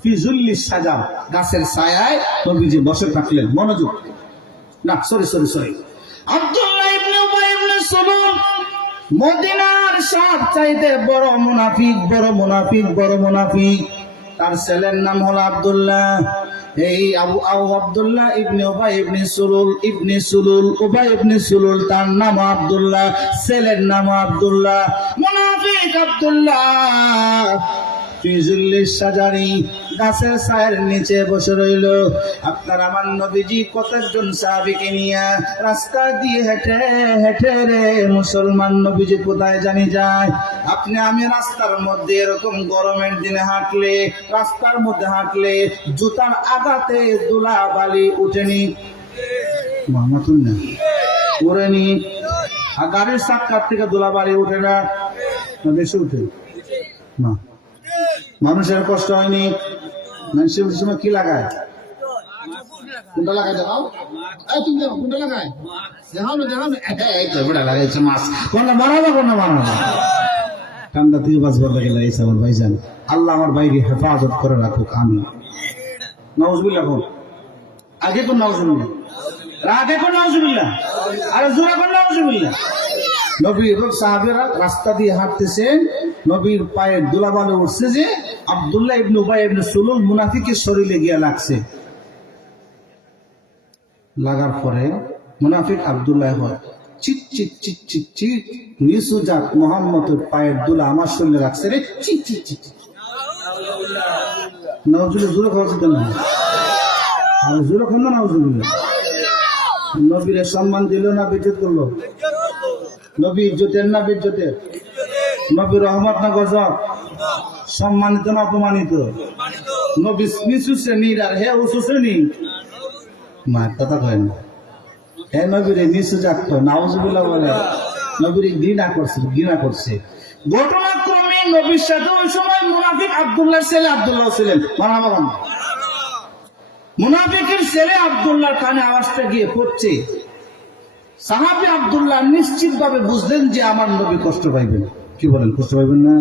ফি যুল্লিস সাজার, গাছের ছায়ায় নবীজি বসে থাকলেন। মনোযোগ না, সরি আব্দুল্লাহ ইবনে উবাই ইবনে সালুল মদিনার সবচাইতে বড় মুনাফিক। তার ছেলের নাম হলো আব্দুল্লাহ। এই আব্দুল্লাহ ইবনে উবাই ইবনে সুলুল তার নাম আব্দুল্লাহ, ছেলের নাম আব্দুল্লাহ। মুনাফিক আব্দুল্লাহ ফিজুল্লিস সাজারি, গাছের ছায়ের নিচে বসে রইল। আপনার আমার নবীজি কতজন সাহাবীকে নিয়ে রাস্তা দিয়ে হেঁটে হেঁটে রে মুসলমান নবীজি কোথায় জানি যায়। আপনি আমি রাস্তার মধ্যে এরকম গরমের দিনে হাঁটলে, রাস্তার মধ্যে হাঁটলে জুতার আঘাতে ধুলা বালি উঠেনি, মামা তুই না উড়েনি। আর গাড়ির চাক্কার থেকে ধুলা বালি উঠে না, বেশি উঠে না। মানুষের কষ্ট হয়নি। মানুষের সময় কি লাগায়? কোনটা লাগায় দেখাও? তুমি দেখো কোনটা লাগায়, দেখাও না। এই তো বড় লাগাইছে মাছ, কোনটা মারাবা কোনটা মারাবা। ঠান্ডা থেকে বাঁচবার লাগে লাগাইছে আমার ভাইজান। আল্লাহ আমার ভাইকে হেফাজত করে রাখুক, আমি নাউজুবিল্লাহ। আগে কোন নাউজুবিল্লাহ, আরে জোরে কোন নাউজুবিল্লাহ। নবীর সাহাবীরা রাস্তা দিয়ে হাঁটতেছেন, নবীর পায়ে ধুলাবালি উঠছে যে আব্দুল্লাহ ইবনে উবাই ইবনে সুলুল মুনাফিকের শরীরে গিয়ে লাগছে। লাগার পরে মুনাফিক আব্দুল্লাহ হয় চিট চিট চিট চিট চিট, নিসু যাক মুহাম্মদের পায়ের ধুলা আমার শরীরে লাগছে রে, চিট চিট চিট। নাউজুবিল্লাহ জোরে খাওয়াচ্ছে কেন? আর জোরে খান না নাউজুবিল্লাহ। নবীর সম্মান দিল না বেজ্জত করলো? নবী ইজ্জতের না বেজ্জতের? নবী রহমত না গজব? সম্মানিত না অপমানিত? নবী নিচু শ্রেণীর আর হে উঁচু শ্রেণী? মা কথা কয় না, হে নবীর নিচু জাত নাউজুবিল্লাহ বলে নবীর ঘৃণা করছে। ঘটনাক্রমে নবীর সাথে ওই সময় মুনাফিক আব্দুল্লাহ ছেলে আব্দুল্লাহ ছিলেন। মুনাফিকের ছেলে আব্দুল্লাহর কানে আওয়াজটা গিয়ে পড়ছে। সাহাবী আব্দুল্লাহ নিশ্চিত ভাবে বুঝলেন যে আমার নবী কষ্ট পাইবেন। কি বলেন, কষ্ট পাইবেন না?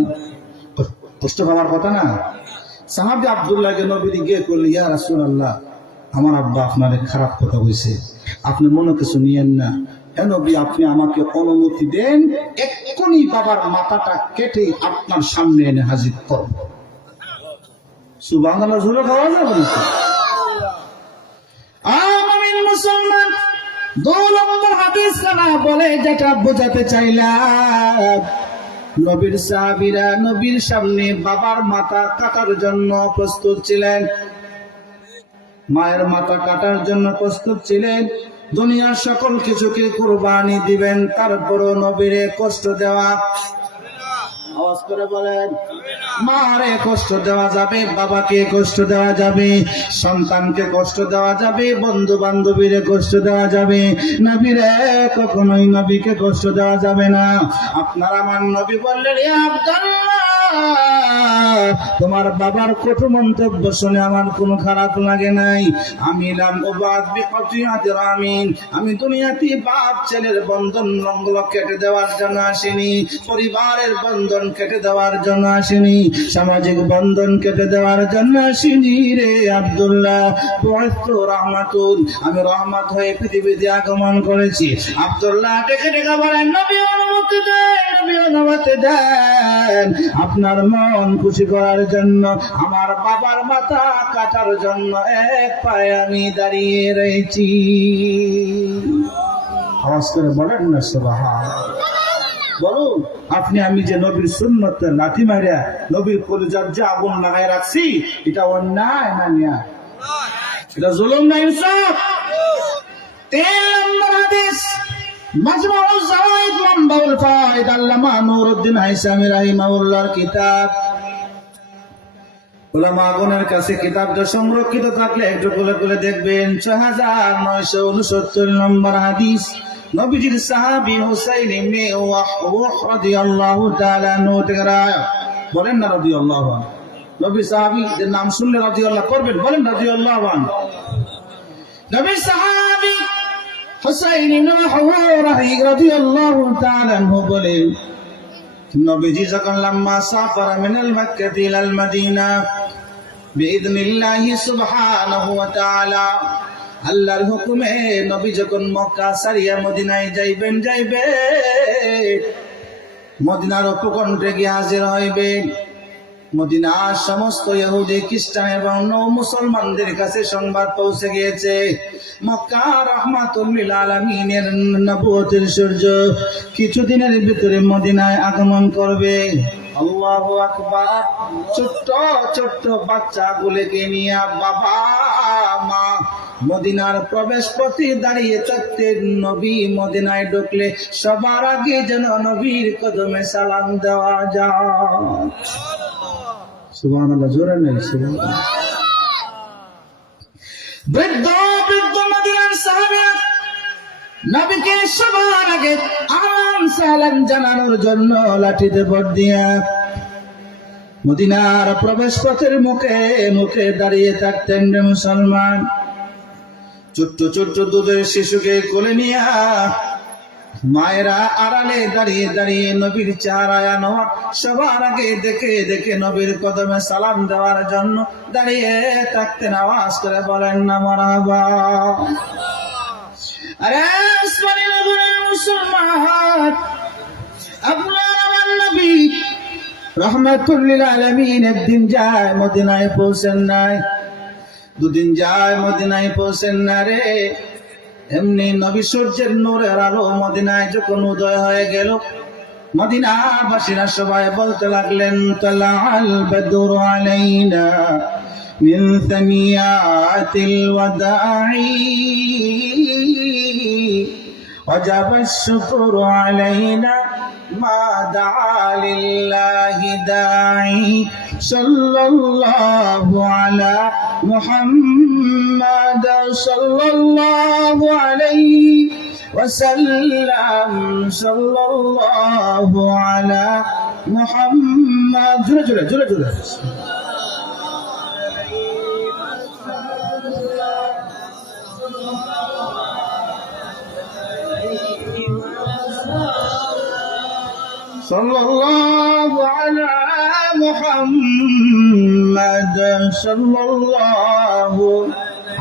কষ্ট পাওয়ার কথা না। সাহাবী আব্দুল্লাহকে নবী গিয়ে করলে, ইয়া রাসূলুল্লাহ, আমার আব্বা আপনারে খারাপ কথা কইছে, আপনি মনে কিছু নিয়েন না। হে নবী, আপনি আমাকে অনুমতি দেন, এক্ষুনি বাবার মাথাটা কেটে আপনার সামনে এনে হাজির করব। সুবহানাল্লাহ, জোরে খাওয়া যাবে না? আমিন মুসলমান। 2 নম্বর হাদিস কানা বলে যেটা বোঝাতে চাইলাম, নবীর সাহাবীরা নবীর সামনে বাবার মাথা কাটার জন্য প্রস্তুত ছিলেন, মায়ের মাথা কাটার জন্য প্রস্তুত ছিলেন। দুনিয়ার সকল কিছুকে কুরবানি দিবেন, তারপরও নবীরে কষ্ট দেওয়া, আওয়াজ করে বলেন। মারে কষ্ট দেওয়া যাবে, বাবাকে কষ্ট দেওয়া যাবে, সন্তানকে কষ্ট দেওয়া যাবে, বন্ধু বান্ধবীরে কষ্ট দেওয়া যাবে, নবীরে কখনোই নবীকে কষ্ট দেওয়া যাবে না। আপনার আমার নবী বললেন, এ আব্দুল্লাহ, তোমার বাবার কটু মন্তব্য শুনে আমার কোনো খারাপ লাগে নাই। আমি আমি দুনিয়াতে বাপ ছেলের বন্ধন রঙ্গল কেটে দেওয়ার জন্য আসিনি, পরিবারের বন্ধন কেটে দেওয়ার জন্য আসিনি, সামাজিক বন্ধন কেটে দেওয়ার জন্য আসিনি রে আব্দুল্লাহ। রহমাতুল, আমি রহমত হয়ে পৃথিবীতে আগমন করেছি। আব্দুল্লাহ ডেকে ডেকে বলেন, নবী অনুমতি দেন, নবী অনুমতি দেন, আপনার মন খুশি করার জন্য, আমার বাবার মাথা কাটার জন্য এক পায়ে আমি দাঁড়িয়ে রয়েছি। আওয়াজ করে বলেন না সুবহানাল্লাহ। বলুন, আপনি আমি যে নবীর সুন্নতে লাঠি মারিয়া নবীর কলিজার যে আগুন লাগাই রাখছি, এটা অন্যায় না ন্যায়? এটা জুলুম না ইনসাফ? 3 নম্বর হাদিস, মাজমুউজ যাওয়াইদ মানবাউল ফাওয়াইদ, আল্লামা নূরউদ্দিন হাইসামি রাহিমাহুল্লাহর কিতাব। উলামাগণের কাছে কিতাবটা সংরক্ষিত থাকলে একটু খুলে খুলে দেখবেন। 6969 নম্বর হাদিস, নবীজির সাহাবী হুসাইন ইবনে ওয়াহব রাদিয়াল্লাহু তাআলা আনহু থেকে রাওয়ায়াত। বলেন না রাদিয়াল্লাহু আনহু। নবী সাহাবীদের নাম শুনলে রাদিয়াল্লাহু করবেন, বলেন রাদিয়াল্লাহু আনহু। নবী সাহাবী হুসাইন ইবনে ওয়াহব রাদিয়াল্লাহু তাআলা আনহু বলেন, নবীজি যখন লাম্মা সাফারা মিনাল মক্কা ইলাল মদিনা বিইذনিল্লাহি সুবহানাহু ওয়া তাআলা, আল্লাহর হুকুমে নবী যখন মক্কা ছাড়িয়া মদিনায় যাইবেন, মদিনার উপকণ্ঠে গিয়ে হাজির হইবেন। মদিনার সমস্ত ইহুদি খ্রিস্টান এবং মুসলমানদের কাছে সংবাদ পৌঁছে গিয়েছে, মক্কা রাহমাতুল লিল আলামিনের নবুয়তের সূর্য কিছুদিনের ভিতরে মদিনায় আগমন করবে। আল্লাহু আকবার। ছোট্ট ছোট্ট বাচ্চাগুলোকে নিয়ে বাবা মা মদিনার প্রবেশ পথে দাঁড়িয়ে থাকতেন। নবী মদিনায় ঢুকলে সবার আগে যেন নবীর কদমে সালাম দেওয়া যায়। সুবহানাল্লাহ, জোরে নেই সুবহানাল্লাহ। বৃদ্ধ বৃদ্ধ মদিনার সাহাবীরা নবীকে সবার আগে আহ্বান সালাম জানানোর জন্য লাঠিতে ভর দিয়া মদিনার প্রবেশ পথের মুখে মুখে দাঁড়িয়ে থাকতেন রে মুসলমান। ছোট্ট ছোট্ট দুধের শিশুকে কোলে নিয়া মায়েরা আড়ালে দাঁড়িয়ে দাঁড়িয়ে নবীর চেহারায় আনোয়ার সবার আগে দেখে দেখে নবীর কদমে সালাম দেওয়ার জন্য দাঁড়িয়ে থাকতেন। আওয়াজ করে বলেন না মারহাবা। আরে উসমানী নগরের মুসলমান, আপনার আমার নবী রাহমাতুল লিল আলামিন একদিন যায় মদিনায় পৌঁছেন নাই, দুদিন যায় মদিনায় পৌঁছেন না রে। এমনি নবী সূর্যের নূরের আলো মদিনায় যখন উদয় হয়ে গেল, মদিনাবাসীরা সবাই বলতে লাগলেন, তালাআল বাদরু আলাইনা মিন সানিয়াতিল ওয়াদাই ওয়াজাবাশ শুকরু আলাইনা মা দাআ লিল্লাহি দাঈ সাল্লাল্লাহু আলা মুহাম্মাদ সাল্লাল্লাহু আলাইহি ওয়াসাল্লাম সাল্লাল্লাহু আলা মুহাম্মাদ। জোরে জোরে জোরে জোরে। সাল্লাল্লাহু আলা মুহাম্মাদ সাল্লাল্লাহু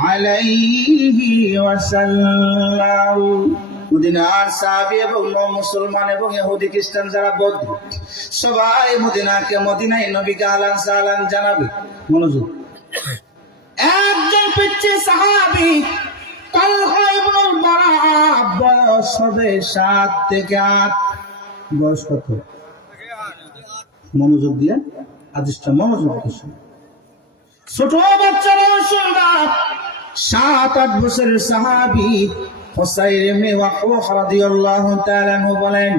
আলাইহি ওয়াসাল্লাম। মদিনার সাহাবী এবং মুসলমান এবং ইহুদি খ্রিস্টান যারা বৌদ্ধ সবাই মদিনায় নবীকে আহলান সাহলান জানাবে। মনোযোগ। একজন পিচ্চি সাহাবী তালহা ইবনুল বারা, বয়স হবে 7 থেকে 8। বয়স কত? মনোযোগ দিয়ে আদিষ্টা মনোযোগ দিয়েছে। ছোট বাচ্চারা শুনবা। 7-8 বছরের সাহাবী হুসাইন ইবনে ওয়াহব রাদিয়াল্লাহু তাআলা আনহু বলেন,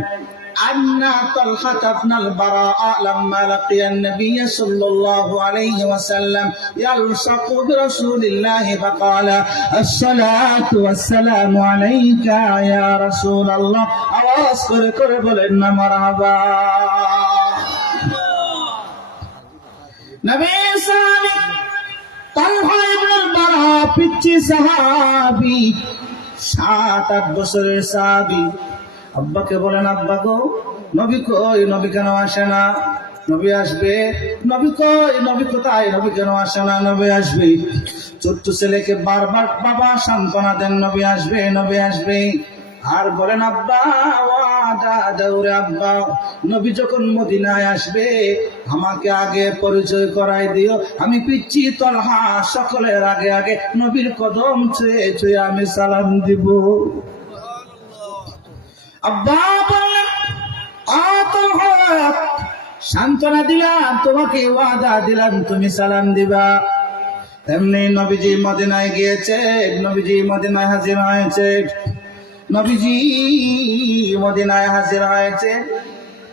আন্না তালহাত ইবনুল বারা লাম্মা লাকিয়ান নবী সাল্লাল্লাহু আলাইহি ওয়াসাল্লাম ইয়ালসাকু বিরাসূলিল্লাহ ফাকালা আসসালাতু ওয়াসসালামু আলাইকা ইয়া রাসূলুল্লাহ। আওয়াজ করে করে বলেন না মারহাবা। নবী সাহাবী তালহা ইবনুল বারা পিচ্চি সাহাবী, 7-8 বছরের সাহাবী। আব্বাকে বলেন, আব্বা গো নবী কই, নবী কেন আসে না? নবী আসবে। নবী কই, নবী কোথায়? নবী কেন আসে না? নবী আসবে। ছোট্ট ছেলেকে বারবার বাবা সান্ত্বনা দেন, নবী আসবে, নবী আসবে। আর বলেন, আব্বা ওয়াদা দাওরে আব্বা, নবী যখন মদিনায় আসবে আমাকে আগে পরিচয় করাই দিও। আমি পিচ্চি তলহা সকলের আগে আগে নবীর কদম ছুঁয়ে ছুঁয়ে আমি সালাম দিব। আব্বা বললেন, সান্ত্বনা দিলাম তোমাকে, ওয়াদা দিলাম তুমি সালাম দিবা। এমনি নবীজি মদিনায় গিয়েছে, নবীজি মদিনায় হাজির হয়েছে, নবীজি মদিনায় হাজির হয়েছে।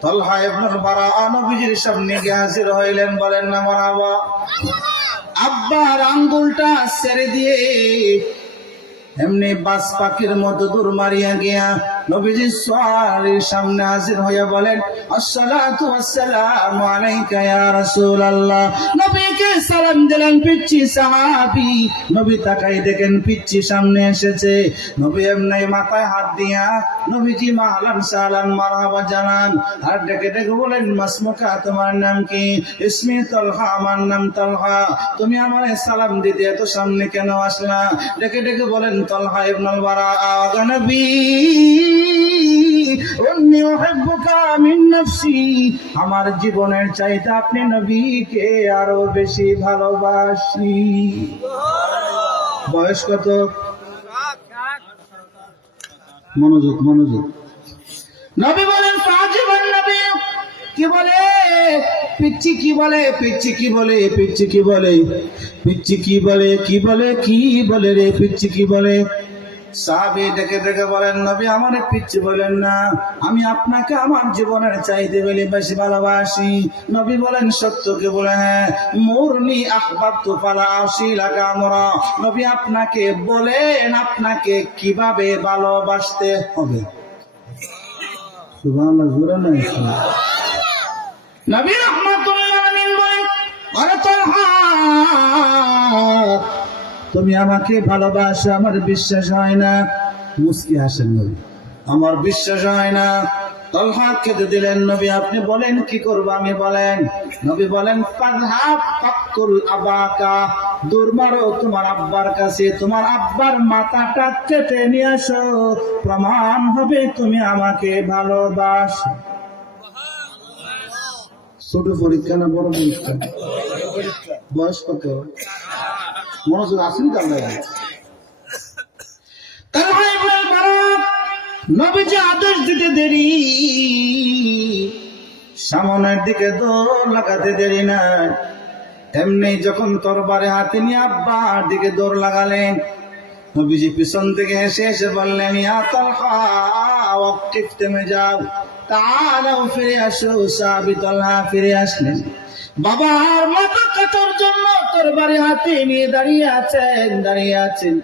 তালহা ইবনুল বারা নবীজির সামনে গিয়ে হাজির হইলেন, বলেন না মারহাবা। আব্বার আঙ্গুলটা ছেড়ে দিয়ে এমনি বাস পাখির মতো দূর মারিয়া গিয়া নবীজি সাল্লাল্লাহু সামনে হাজির হইয়া বলেন, আসসালাতু ওয়াসসালামু আলাইকা ইয়া রাসূলুল্লাহ। নবীকে সালাম দিলেন পিচ্চি সাহাবী। নবী তাকাই দেখেন পিচ্চি সামনে এসেছে। নবী এমনি মাথায় হাত দিয়া নবীজি মাহলান সালাম মারহাবা জানান। আর ডেকে ডেকে বলেন, মাসমুকা, তোমার নাম কি? ইসমি তালহা, আমার নাম তালহা। তুমি আমারে সালাম দিতে এত সামনে কেন আসলা? ডেকে ডেকে বলেন, তালহা ইবনুল বারা, আগা নবী উন্নি উহিব্বুকা মিন নাফসি, আমার জীবনের চাইতে আপনি নবীকে আরো বেশি ভালোবাসি। বয়স কত? মনোযোগ মনোযোগ। নবী বলেন, ফাজিবান নবী। কি বলে? পিচ্চি কি বলে? পিচ্চি কি বলে? পিচ্চি কি বলে? পিচ্চি কি বলে? কি বলে? কি বলে রে? পিচ্চি কি বলে? সাহাবী ডেকে ডেকে বলেন, নবী আমার পিচ্চি বলেন না, আমি আপনাকে আমার জীবনের চাইতে বেশি ভালোবাসি। নবী বলেন, সত্য কি? বলে হ্যাঁ। মুরনি আহবাবতু ফালা আশিলাকা আমরা। নবী আপনাকে বলেন আপনাকে কিভাবে ভালোবাসতে হবে। সুবহানাল্লাহ, জোরে না? নবী রাহমাতুল্লাহ আলাইহি বলেন, আরে তালহা তুমি আমাকে ভালোবাসো, আমার বিশ্বাস হয় না। মুস্কি হাসেন নবী, আমার বিশ্বাস হয় না। তালহা কেঁদে দিলেন। নবী আপনি বলেন কি করব আমি? বলেন। নবী বলেন, ফাযহাব ফাকতুল আবাকা, দৌড় মারো তোমার আব্বার কাছে, তোমার আব্বার মাথাটা কেটে নিয়ে আসো, প্রমাণ হবে তুমি আমাকে ভালোবাসো। ছোট পরীক্ষা না বড় পরীক্ষা? বয়স কত? মনোযোগ আসেনি তো আপনার? তালহা ইবনুল বারা নবীজি আদেশ দিতে দেরি, সামনের দিকে দৌড় লাগাতে দেরি না। এমনি যখন তরবারে হাতে নিয়ে আব্বার দিকে দৌড় লাগালেন, নবীজি পিছন থেকে হেসে হেসে বললেন, ইয়া তালহা ওয়াক্কিফ, থেমে যাও, তাআলাও ফিরে আসো। সাহাবী তালহা ফিরে আসলেন। বাবার মাথা কাটার জন্য তরবারি হাতে নিয়ে দাঁড়িয়ে আছেন।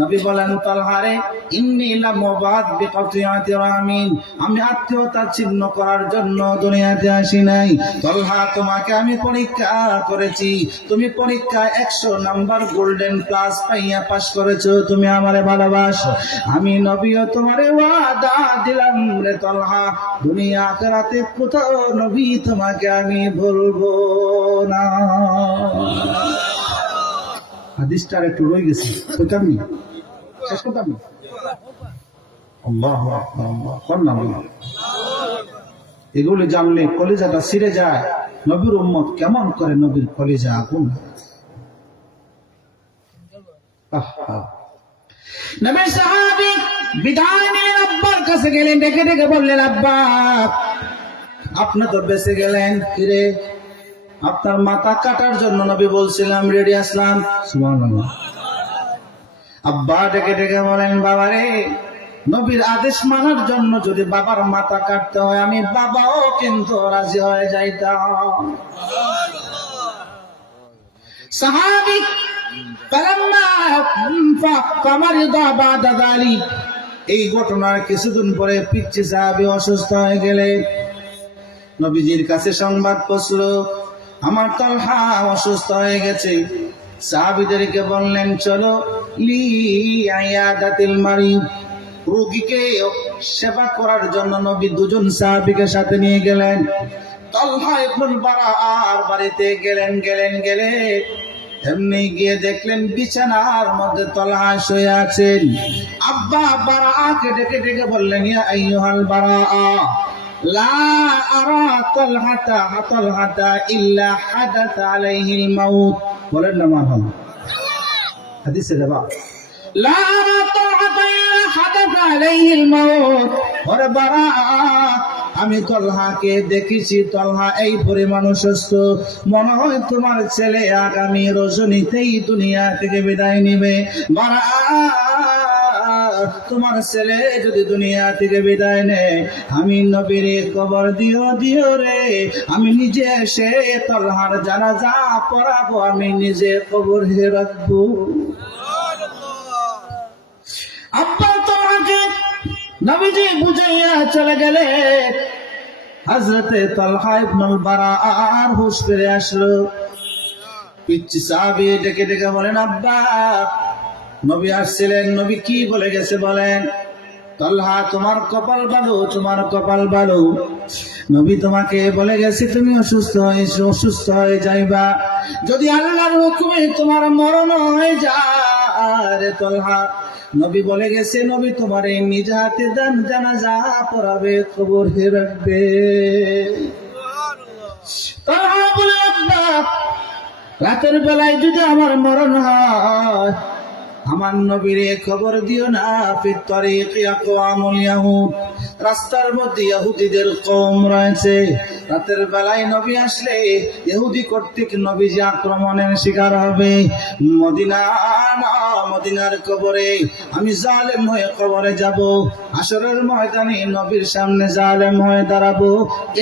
নবী বলেন, তালহারে ইন্নী লামুবাদ বিকাতিয়াতি রামিন, আমি আত্মীয়তা ছিন্ন করার জন্য দুনিয়াতে আসি নাই। তালহা তোমাকে আমি পরীক্ষা করেছি, তুমি পরীক্ষায় 100 নাম্বার গোল্ডেন প্লাস পাইয়া পাস করেছো, তুমি আমারে ভালোবাসো। আমি নবীও তোমারে ওয়াদা দিলাম রে তালহা, দুনিয়া আখিরাতে কোথাও নবী তোমাকে আমি ভুলবো না। হাদিসটা একটু রয়ে গেছে, কইতাম নি? শেষ করতাম নি? আল্লাহু আকবার, আল্লাহ। এগুলো জানলে কলিজাটা ছিঁড়ে যায়। নবীর উম্মত কেমন করে নবীর কলিজা আগুন। নবীর সাহাবী বিদায় নিয়ে আব্বার কাছে গেলেন, ডেকে ডেকে বললেন, আব্বা আপনি তো বেঁচে গেলেন, ফিরে আপনার মাথা কাটার জন্য নবী বলছিলাম, রেডি আসলাম। সুবহানাল্লাহ। আব্বা ডেকে ডেকে বলেন, বাবারে নবীর আদেশ মানার জন্য যদি বাবার মাথা কাটতে হয়, আমি বাবাও কিন্তু রাজি হয়ে যাইতাম। সাহাবী এই ঘটনার কিছুদিন পরে পিচ্চি সাহাবী অসুস্থ হয়ে গেলে নবীজির কাছে সংবাদ পৌঁছল, আমার তালহা অসুস্থ হয়ে গেছে। সাহাবীদেরকে বললেন, চলো লিয়াদাতিল মারিদ, রোগীকে সেবা করার জন্য নবী দুজন সাহাবীকে সাথে নিয়ে গেলেন। তালহা ইবনুল বারার বাড়িতে গেলে এমনি গিয়ে দেখলেন বিছানার মধ্যে তালহা শুয়ে আছেন। আব্বা বারাকে ডেকে ডেকে বললেন, ইয়া আইয়ুহাল বারা লা আরা তালহাতা ইল্লা হাদাথা আলাইহিল মাউত। বলেন না মারহাবা, হাদিসে দেবা, লা আরা তালহাতা ইল্লা হাদাথা আলাইহিল মাউত। ওরে বারা, আমি তালহাকে দেখেছি, তালহা এই পরিমাণ অসুস্থ, মনে হয় তোমার ছেলে আগামী রজনীতেই দুনিয়া থেকে বিদায় নিবে। বারা, তোমার ছেলে যদি দুনিয়া থেকে বিদায় নেয়, আমি নবীর কবর দিও রে, আমি নিজে এসে তালহার জানাজা পড়াবো, আমি নিজে কবর রাখবো। আব্বা তালহাকে নবীজি বুঝাইয়া চলে গেলে হযরতে তালহা ইবনুল বারা আর হুঁশ ফিরে আসলো। পিচ্চি সাহাবী ডেকে ডেকে বলেন, আব্বা নবী আসছিলেন, নবী কি বলে গেছে বলেন? তালহা, তোমার কপাল ভালো, নবী তোমাকে বলে গেছে তুমি অসুস্থ হয়ে যাইবা, যদি আল্লাহর হুকুমে তোমার মরণ হয়ে যায় তালহা, নবী বলে গেছে নবী তোমার এই নিজ হাতে জানাজা পড়াবে, কবর রাখবে। তালহা বলে, আব্বা রাতের বেলায় যদি আমার মরণ হয়, আমার নবীর খবর দিও না। ফিত তরিকি আকওয়ামুল ইয়াহুদ, রাস্তার মধ্যে ইহুদিদের কওম রয়েছে, রাতের বেলায় নবী আসলে ইহুদি কর্তৃক নবীজি আক্রমণের শিকার হবে। মদিনার কবরে আমি জালেম হয়ে কবরে যাব, হাসরের ময়দানে নবীর সামনে জালেম হয়ে দাঁড়াবো।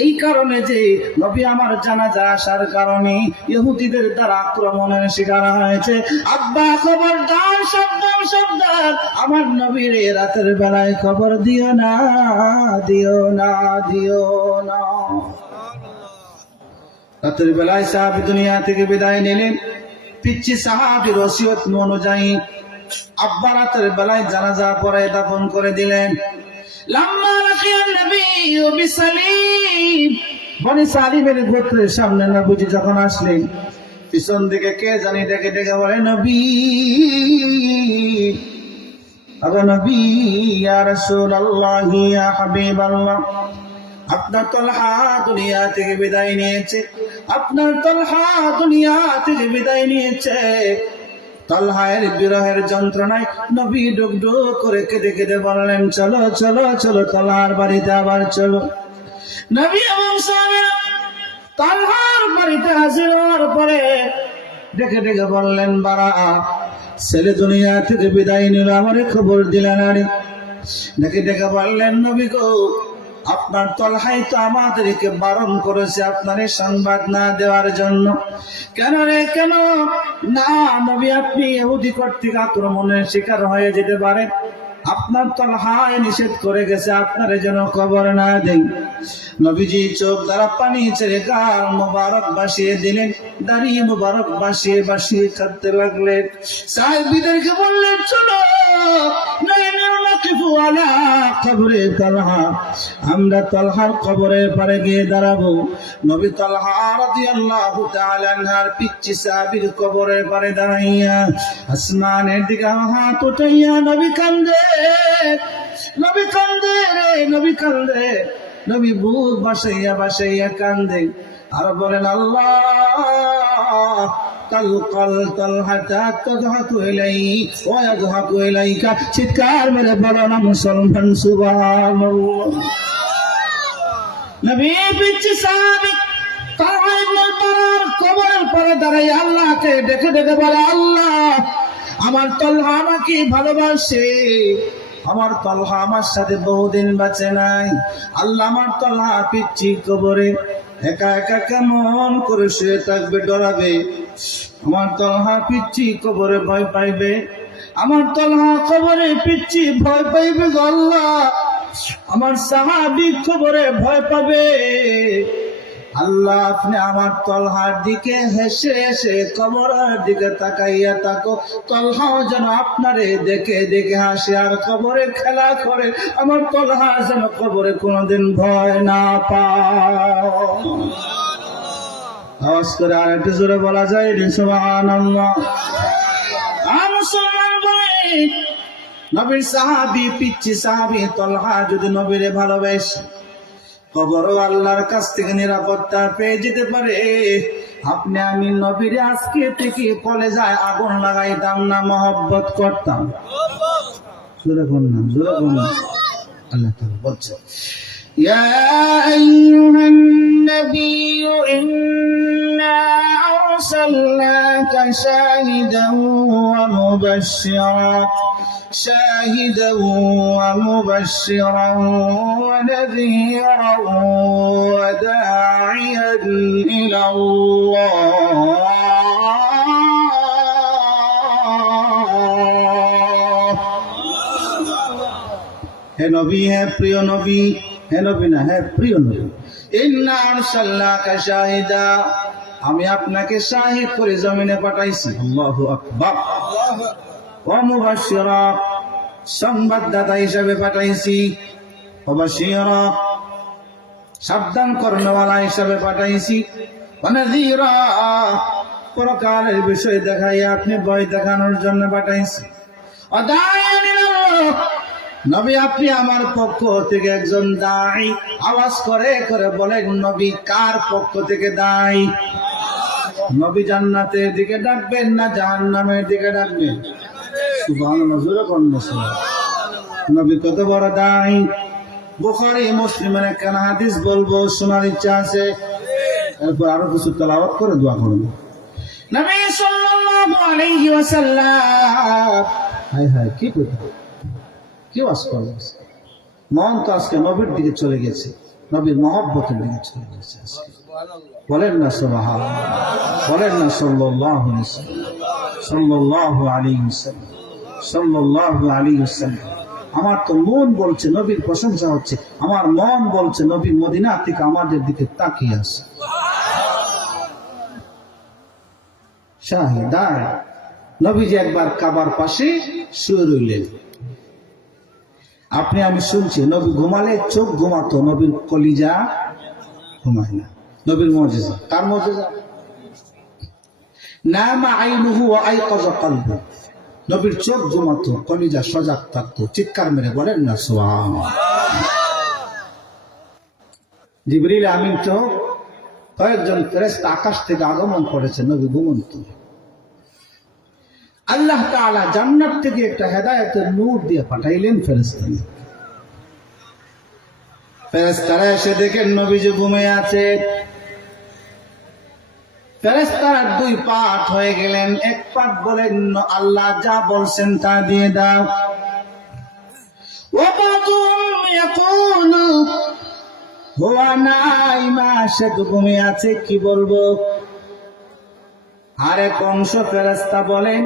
এই কারণে যে নবী আমার জানাজা আসার কারণে ইহুদিদের দ্বারা আক্রমণের শিকার হয়েছে। আব্বা খবরদার, সাবধান, আমার নবীর রাতের বেলায় খবর দিও না। রাতের বেলায় সাহাবী দুনিয়া থেকে বিদায় নিলেন। পিচ্চি সাহাবীর ওসিয়ত অনুযায়ী আব্বা রাতের বেলায় জানাজা পড়ে দাফন করে দিলেন। লাম্মা লাকিয়ান নবী বিসালিম, বনি সালিমের গোত্রের সামনে নবীজি যখন আসলেন, পিছন দিকে কে জানি ডেকে ডেকে বলে, নবী, আগো নবী, ইয়া রাসূলুল্লাহ, ইয়া হাবিবাল্লাহ, আপনার তালহা দুনিয়া থেকে বিদায় নিয়েছে। তালহার বিরহের যন্ত্রণায় নবী ডুক ডুক করে কেঁদে কেঁদে বললেন, চলো তালহার বাড়িতে আবার চলো। নবী এবং সাহাবীরা তালহার বাড়িতে হাজির হওয়ার পরে ডেকে ডেকে বললেন, বারা, ছেলে দুনিয়া থেকে বিদায় নিল, আমারে খবর দিলেন। আরে ডেকে ডেকে বললেন, নবী গো, আপনার তালহাই তো আমাদেরকে বারণ করেছে আপনার সংবাদ না দেওয়ার জন্য। কেন না নবী, আপনি ইহুদি কর্তৃক আক্রমণের শিকার হয়ে যেতে পারেন, আপনার তালহাই নিষেধ করে গেছে আপনার যেন খবর না দেন। নবীজি চোখ দ্বারা পানি ছেড়ে গাল মুবারক বাসিয়ে দিলেন, দাড়ি মুবারক বাসিয়ে কাঁদতে লাগলেন। সাহাবীদেরকে বললেন, চলো কবরে তালহা, আমরা তালহার কবরের পারে গিয়ে দাঁড়াবো। নবী তালহা রাদিয়াল্লাহু তাআলা আনহার পিচ্চি সাহাবীর কবরের পারে দাঁড়াইয়া আসমানের দিকে হাত উঠাইয়া নবী কান্দে, নবী বুক বাসাইয়া কান্দে আর বলেন, আল্লাহ চিৎকার মেরে বলো না মুসলমান, সুবহানাল্লাহ। নবী পিচ্চি সাহাবী কবরের পরে দাঁড়াই আল্লাহকে ডেকে ডেকে বলে, আল্লাহ, আমার তালহা আমাকে ভালোবাসে, আমার তলহা আমার সাথে বহুদিন বাঁচে নাই। আল্লাহ আমার তলহা পিচ্ছি কবরে একা একা কেমন করে শুয়ে থাকবে, ডরাবে। আমার তলহা পিচ্ছি কবরে ভয় পাইবে, আমার তলহা কবরে পিচ্ছি ভয় পাইবে গো আল্লাহ। আমার সাহাবী কবরে ভয় পাবে। আল্লাহ আপনি আমার তলহার দিকে হেসে হেসে কবরের দিকে তাকাইয়া থাকো, তলহাও যেন আপনারে দেখে দেখে হাসে আর কবরে খেলা করে, আমার তলহা যেন কবরে কোনোদিন ভয় না পায়। আওয়াজ করে আর একটু জোরে বলা যায় সুবহানাল্লাহ। মুসলমান বলে নবীর সাহাবী পিচ্ছি সাহাবী তলহা যদি নবীরে ভালোবাসে, কবরও আল্লাহর কাছ থেকে নিরাপত্তা পেয়ে যেতে পারে। আপনি আমি নবীরে আজকে থেকে কলেজায় আগুন লাগাইতাম না, মহব্বত করতাম। জোরে বলুন, জোরে বলুন। আল্লাহ তাআলা বলছেন, ইয়া আইয়ুহান নাবিয়্যু ইন্না আরসালনাকা শাহিদান ওয়া মুবাশশিরান شاهدا ومبشرا ونذيرا وداعيا إلى الله হে নবী, হে প্রিয় নবী, হে নবী না, হে প্রিয় নবী, ইন্না আরসালনাকা শাহিদা, আমি আপনাকে শাহিদ করে জমিনে পাঠাইছি। আল্লাহু আকবার। ওয়া মুবাশশিরা, সংবাদদাতা হিসেবে পাঠাইছি। ওয়া বাশীরা, সাবধান করনেওয়ালা হিসেবে পাঠাইছি। ওয়া নাযীরা, পরকালের বিষয় দেখাইয়া আপনি ভয় দেখানোর জন্য পাঠাইছি। ওয়া দাঈয়ান ইলাল্লাহ, নবী আপনি আমার পক্ষ থেকে একজন দাঈ। আওয়াজ করে করে বলেন, নবী কার পক্ষ থেকে দাঈ? নবী জান্নাতের দিকে ডাকবেন না জাহান্নামের দিকে ডাকবেন? সুবহানাল্লাহ, জোরে বলুন সুবহানাল্লাহ। নবী কত বড় দাঈ। বুখারী মুসলিমের একখানা হাদিস বলবো, শোনার ইচ্ছা আছে, এরপর আরো কিছু তেলাওয়াত করে দোয়া করব। নবী সাল্লাল্লাহু আলাইহি ওয়াসাল্লাম, হায় হায় কি কথা, কি ওয়াজ করবে। মন তো আজকে নবীর দিকে চলে গেছে, নবীর মহব্বতের দিকে চলে গেছে আজকে। বলেন না সুবহানাল্লাহ, বলেন না সাল্লাল্লাহু আলাইহি ওয়াসাল্লাম, সাল্লাল্লাহু আলাইহি ওয়াসাল্লাম, সাল্লাল্লাহু আলাইহি ওয়াসাল্লাম। আমার তো মন বলছে নবীর প্রশংসা হচ্ছে, আমার মন বলছে নবী মদিনা থেকে আমাদের দিকে তাকিয়ে আছে। শাহিদা, নবীজি একবার কাবার পাশে শুয়ে রইলেন। আপনি আমি শুনছি, নবী ঘুমালে চোখ ঘুমাতো, নবীর কলিজা ঘুমায় না। নবীর মুজিজা, কার মুজিজা? নামা আইনুহু ওয়া আইকাযা কলবু, নবীর চোখ ঘুমাতো, কলিজা সজাগ থাকতো। চিৎকার মেরে বলেন না সুবহানাল্লাহ। জিবরিল আমিন তো কয়েকজন ফেরেশতা আকাশ থেকে আগমন করেছে, নবী ঘুমন্ত। আল্লাহ তাআলা জান্নাত থেকে একটা হেদায়েতের নূর দিয়ে পাঠাইলেন ফেরেশতা। ফেরেশতারা এসে দেখেন নবীজি ঘুমিয়ে আছে। ফেরেশতারা দুই পাঠ হয়ে গেলেন। এক পাঠ বলেন, আল্লাহ যা বলছেন তা দিয়ে দাও। ওয়া বাযুহুম ইয়াকুলু হুয়া নাইমা, সে তো ঘুমিয়ে আছে, কি বলবো। আরেক অংশ ফেরেশতা বলেন,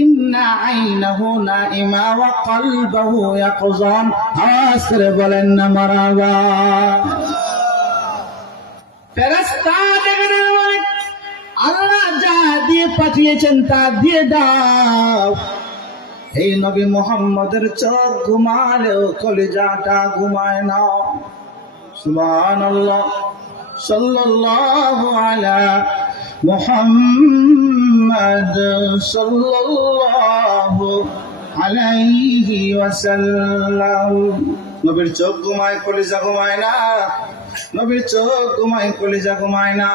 ইন্না আইনাহু নাইমা ওয়া কলবুহু ইয়াকযান, আওয়াজ করে বলেন না মারহাবা। ফেরেশতা দেখেন বলেন, আল্লাহ যা দিয়ে পাঠিয়েছেন তা দিয়ে দাও। এই নবী মুহাম্মদের চোখ ঘুমালেও কলিজাটা ঘুমায় না। সুবহানাল্লাহ, সাল্লাল্লাহু আলা মুহাম্মাদ সাল্লাল্লাহু আলাইহি ওয়াসাল্লাম। নবীর চোখ ঘুমায়, কলিজা ঘুমায় না। নবীর চোখ ঘুমায়, কলিজা ঘুমায় না।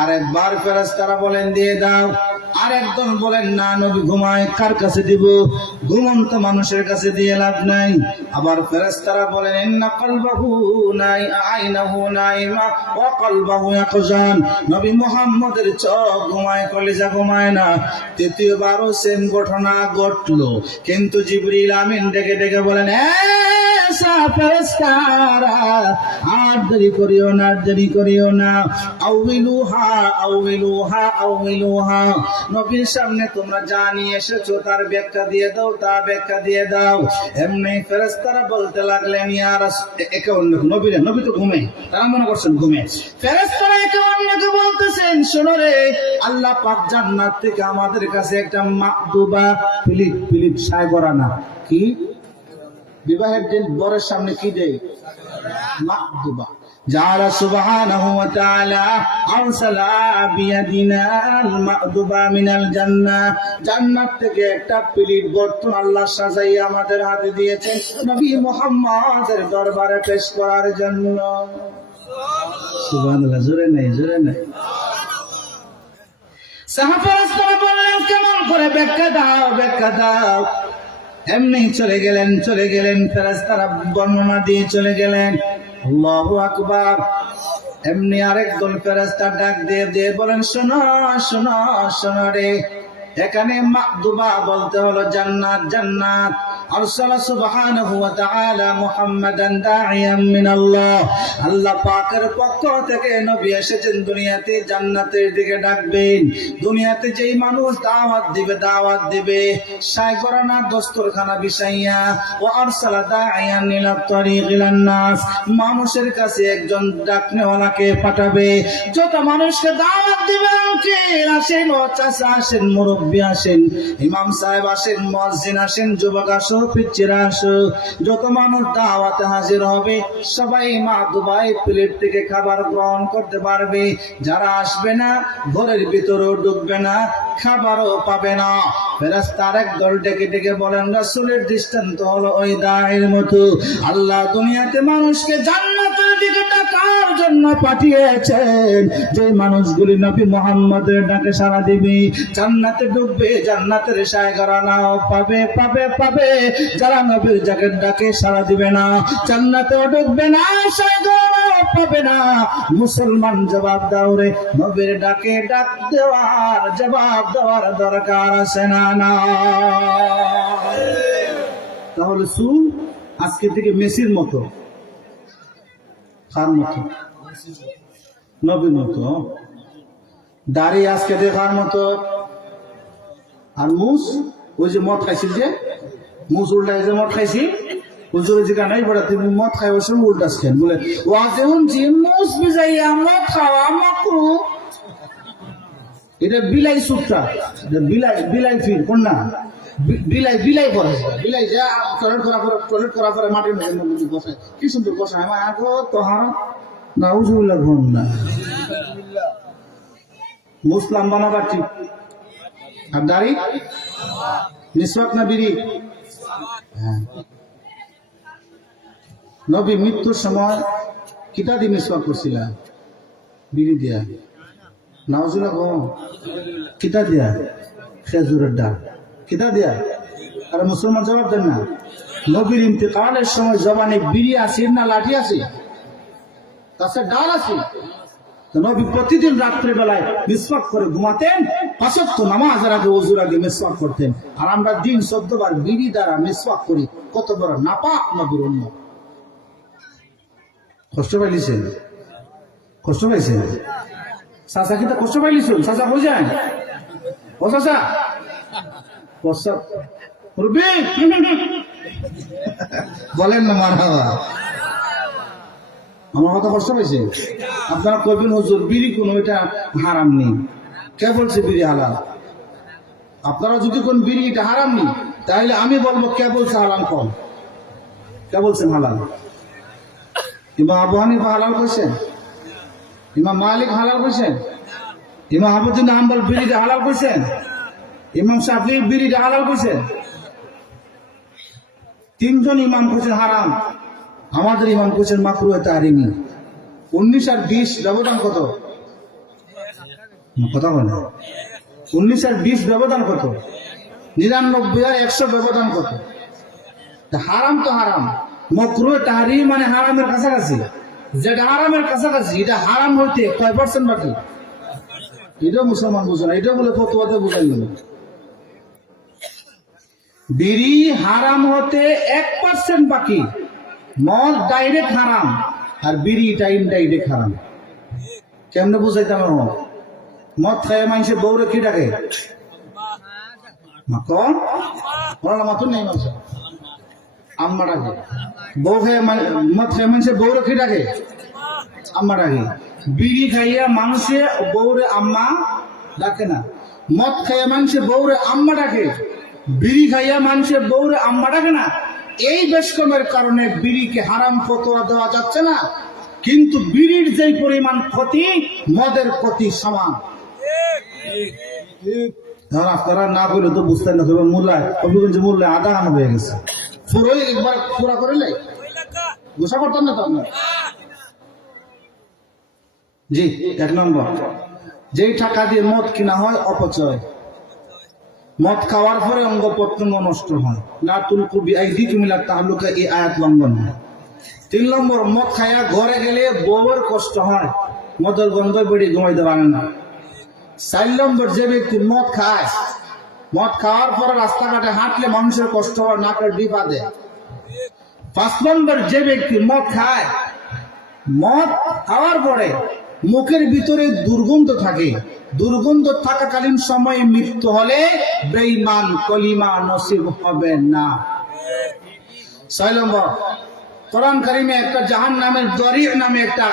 আরেকবার ফেরেশতারা বলেন দিয়ে দাও, আরেকজন বলেন না নবী ঘুমায়, কার কাছে দিব? ঘুমন্ত মানুষের কাছে দিয়ে লাভ নাই। আবার ফেরেশতারা বলেন ইন্না কলবাহু নাই আইনাহু নাইমা ওয়া কলবাহু ইয়াকজান, নবী মুহাম্মদের চোখ ঘুমায়, কলিজা ঘুমায় না। তৃতীয়বারও সেম ঘটনা ঘটলো, কিন্তু জিবরিল আমিন ডেকে ডেকে বলেন ফেরেশতারা আর দেরি করিও না, দেরি করিও না, আউইলুহা আউইলুহা আউইলুহা, নবীর সামনে তোমরা যা নিয়ে এসেছো তার ব্যাখ্যা দিয়ে দাও, তা ব্যাখ্যা দিয়ে দাও। এমনি ফেরেশতারা বলতে লাগলেন ইয়া রাসূল, একে অন্যকে নবী তো ঘুমে, তারা মনে করছেন ঘুমে। ফেরেশতারা একে অন্যকে বলতেছেন শোনো রে, আল্লাহ পাক জান্নাত থেকে আমাদের কাছে একটা মাকদুবা প্লেট সায় করা না, কি বিবাহের দিন বরের সামনে কি দেয়? মাকদুবা। জাআলা সুবহানাহু ওয়া তাআলা আরসালা বিয়াদিনা আল মাকদুবা মিনাল জান্নাহ, জান্নাত থেকে একটা প্লেট বর্তন আল্লাহ সাজাইয়া আমাদের হাতে দিয়েছেন নবী মুহাম্মদের দরবারে পেশ করার জন্য। সুবহানাল্লাহ, জোরে নাই, জোরে নাই। সাহাবারা বললেন কেমন করে ব্যাখ্যা দাও, ব্যাখ্যা দাও। এমনি চলে গেলেন ফেরেশতারা বর্ণনা দিয়ে চলে গেলেন। আল্লাহু আকবার। এমনি আরেকজন ফেরেশতা ডাক দিয়ে বলেন শোনো শোনো শোনো রে, এখানে মাকদুবা বলতে হলো জান্নাত, জান্নাত। আরসালা সুবহানাহু ওয়া তাআলা মুহাম্মাদান দাইয়াম মিনাল্লাহ, আল্লাহ পাকের পক্ষ থেকে নবী এসেছেন দুনিয়াতে জান্নাতের দিকে ডাকবেন। দুনিয়াতে যেই মানুষ দাওয়াত দিবে সাই করে না দস্তরখানা বিছাইয়া, ওয়া আরসালা দাইয়ান ইলা তরিক ইলান নাস, মানুষের কাছে একজন ডাকনেওয়ালাকে পাঠাবে। যত মানুষকে দাওয়াত দিবে, আঙ্কেল আসেন, ও চাচা আসেন, মুরব্বি আসেন, ইমাম সাহেব আসেন, মুয়াজ্জিন আসেন, যুবক আসো, পিচ্চিরা আসো, যত মানুষ দাওয়াতে হাজির হবে সবাই মাকদুবাই প্লেট থেকে খাবার গ্রহণ করতে পারবে। যারা আসবে না ঘরের ভিতরেও ঢুকবে না, খাবারও পাবে না। ফেরেশতার এক দল ডেকে ডেকে বলেন রাসূলের দৃষ্টান্ত হলো ওই দায়ের মতো। আল্লাহ দুনিয়াতে মানুষকে জান্নাতের দিকে ডাকার জন্য পাঠিয়েছেন, যে মানুষগুলি নবী মুহাম্মদের ডাকে সাড়া দিবে জান্নাতে ঢুকবে, জান্নাতের সায়গারানাও পাবে পাবে পাবে। যারা নবীর ডাকে সাড়া দিবে না জান্নাতেও ঢুকবে না, সায়গারানাও পাবে না। মুসলমান জবাব দাও রে, নবীর ডাকে ডাক দেওয়ার জবাব দেওয়ার দরকার আছে না? না। তাহলে শুন, আজকে থেকে মেসির মতো, কার মতো? নবীর মতো। দাড়ি আজকে দেখার মতো। আর মুস, ওই যে মদ খাইছিল, যে মুস উল্টা যে মদ খাইছি, হুজুরের জিগা নাই বড় তুমি মদ খাই ওই সময় উল্টাস খেন বলে ওয়াজে শুনছি মুস বিজাইয়া মদ খাওয়া মাকরু। এটা বিলাই সুট্টা, বিলাই ফির কোন না, বিলাই করে, বিলাই যা টয়লেট করার পরে মাটির মধ্যে বসায়, কি সুন্দর বসায়। আমার আগো তোহার নাউজুবিল্লাহ ঘুম না। মুসলাম বানাবা ঠিক। আর দাড়ি মিসওয়াক না বিড়ি? হ্যাঁ। নবী মৃত্যুর সময় কিতা দিয়ে মিসওয়াক করছিলা? বিড়ি দিয়া। নাউজুবিল্লাহ ঘুম কিতা দিয়া? খেজুরের ডাল। কিতা দিয়া? আর মুসলমান জবাব দেন না। নবীর ইন্তেকালের সময় জবানে বিড়ি আছে না লাঠি আছে? কাছে ডাল আছে। নবী প্রতিদিন রাত্রে বেলায় মিসওয়াক করে ঘুমাতেন, ৫ ওয়াক্ত নামাজের আগে ওযুর আগে মিসওয়াক করতেন। আর আমরা দিন ১৪ বার বিড়ি দ্বারা মিসওয়াক করি, কত বড় নাপাক নবীর উম্মত। কষ্ট পাইলিছেন? কষ্ট পাইছেন? চাচা কিতা কষ্ট পাইলিছেন? চাচা কই যায়? ও চাচা প্রস্তাব বলেন না মারহাবা। আমার কথা কষ্ট পাইছে? আপনারা কইবেন হুজুর বিড়ি কোন এটা হারাম নেই, কে বলছে বিড়ি হালাল? আপনারা যদি কোন বিড়ি এটা হারাম নেই, তাহলে আমি বলবো কে বলছে হালাল? কম কে বলছেন হালাল? ইমাম আবু হানিফা হালাল কইছেন? ইমাম মালিক হালাল কইছেন? ইমাম আহমদ বিন হাম্বল বিড়িটা হালাল কইছেন? ইমাম শাফিঈ বিড়িটা হালাল কইছেন? 3 জন ইমাম কইছেন হারাম, আমাদের ইমাম কইছেন মাকরুহ তাহরিমি। 19 আর 20 ব্যবধান কত? কথা বলে 19 আর 20 ব্যবধান কত? 99 আর 100 ব্যবধান কত? তা হারাম তো হারাম, মকরুহ তাহরিম মানে হারামের কাছাকাছি। যেটা হারামের কাছাকাছি এটা হারাম হইতে কয় পার্সেন্ট বাকি? এটা মুসলমান বুঝে না, এটা বলে ফতোয়াতে বুঝাই গেল। বিড়ি হারাম হতে 1% বাকি, মদ ডাইরেক্ট হারাম আর বিড়ি ইনডাইরেক্ট হারাম। কেমনে বুঝাইতাম? মদ খায় মানুষের বউরে কি ডাকে? মাতুন নেই মানুষ আম্মা ডাকে। বউ খাইয়া মদ খায় মানুষের বউরে কি ডাকে? আম্মা ডাকে। বিড়ি খাইয়া মানুষে বউরে আম্মা ডাকে না। মদ খাইয়া মানুষের বউরে আম্মা ডাকে, বিড়ি খাইয়া মানুষের বউরে আম্মা ডাকে না। এই বেশকমের কারণে বিড়িকে হারাম ফতোয়া দেওয়া যাচ্ছে না, কিন্তু বিড়ির যেই পরিমাণ ক্ষতি মদের ক্ষতি সমান। আপনারা না করলে তো বুঝতেন না, মূল্যায় অভিগঞ্জ মূল্যে আধা আনা হয়ে গেছে। পুরোই একবার পুরা করে লাই গোসা করতাম না তো আপনার। জি 1 নম্বর, যেই টাকা দিয়ে মদ কিনা হয় অপচয়। মদ খাওয়ার পরে অঙ্গ প্রত্যঙ্গ নষ্ট হয়। লা তুলকু বিআইদিকুম ইলা তাহলুকা, এই আয়াত লঙ্ঘন হয়। 3 নম্বর, মদ খাইয়া ঘরে গেলে বউয়ের কষ্ট হয়, মদের গন্ধ বেড়ে ঘুমাইতে পারে না। 4 নম্বর, যে ব্যক্তি মদ খায়, মদ খাওয়ার পরে রাস্তাঘাটে হাঁটলে মানুষের কষ্ট হয়, নাকের ডিপা দেয়। 5 নম্বর, যে ব্যক্তি মদ খায়, মদ খাওয়ার পরে মুখের ভিতরে দুর্গন্ধ থাকে, দুর্গন্ধ থাকাকালীন সময়ে মৃত্যু হলে বেঈমান, কলিমা নসিব হবে না। 6 নম্বর, কোরআন কারিমে একটা জাহান্নামের দরি নামে একটা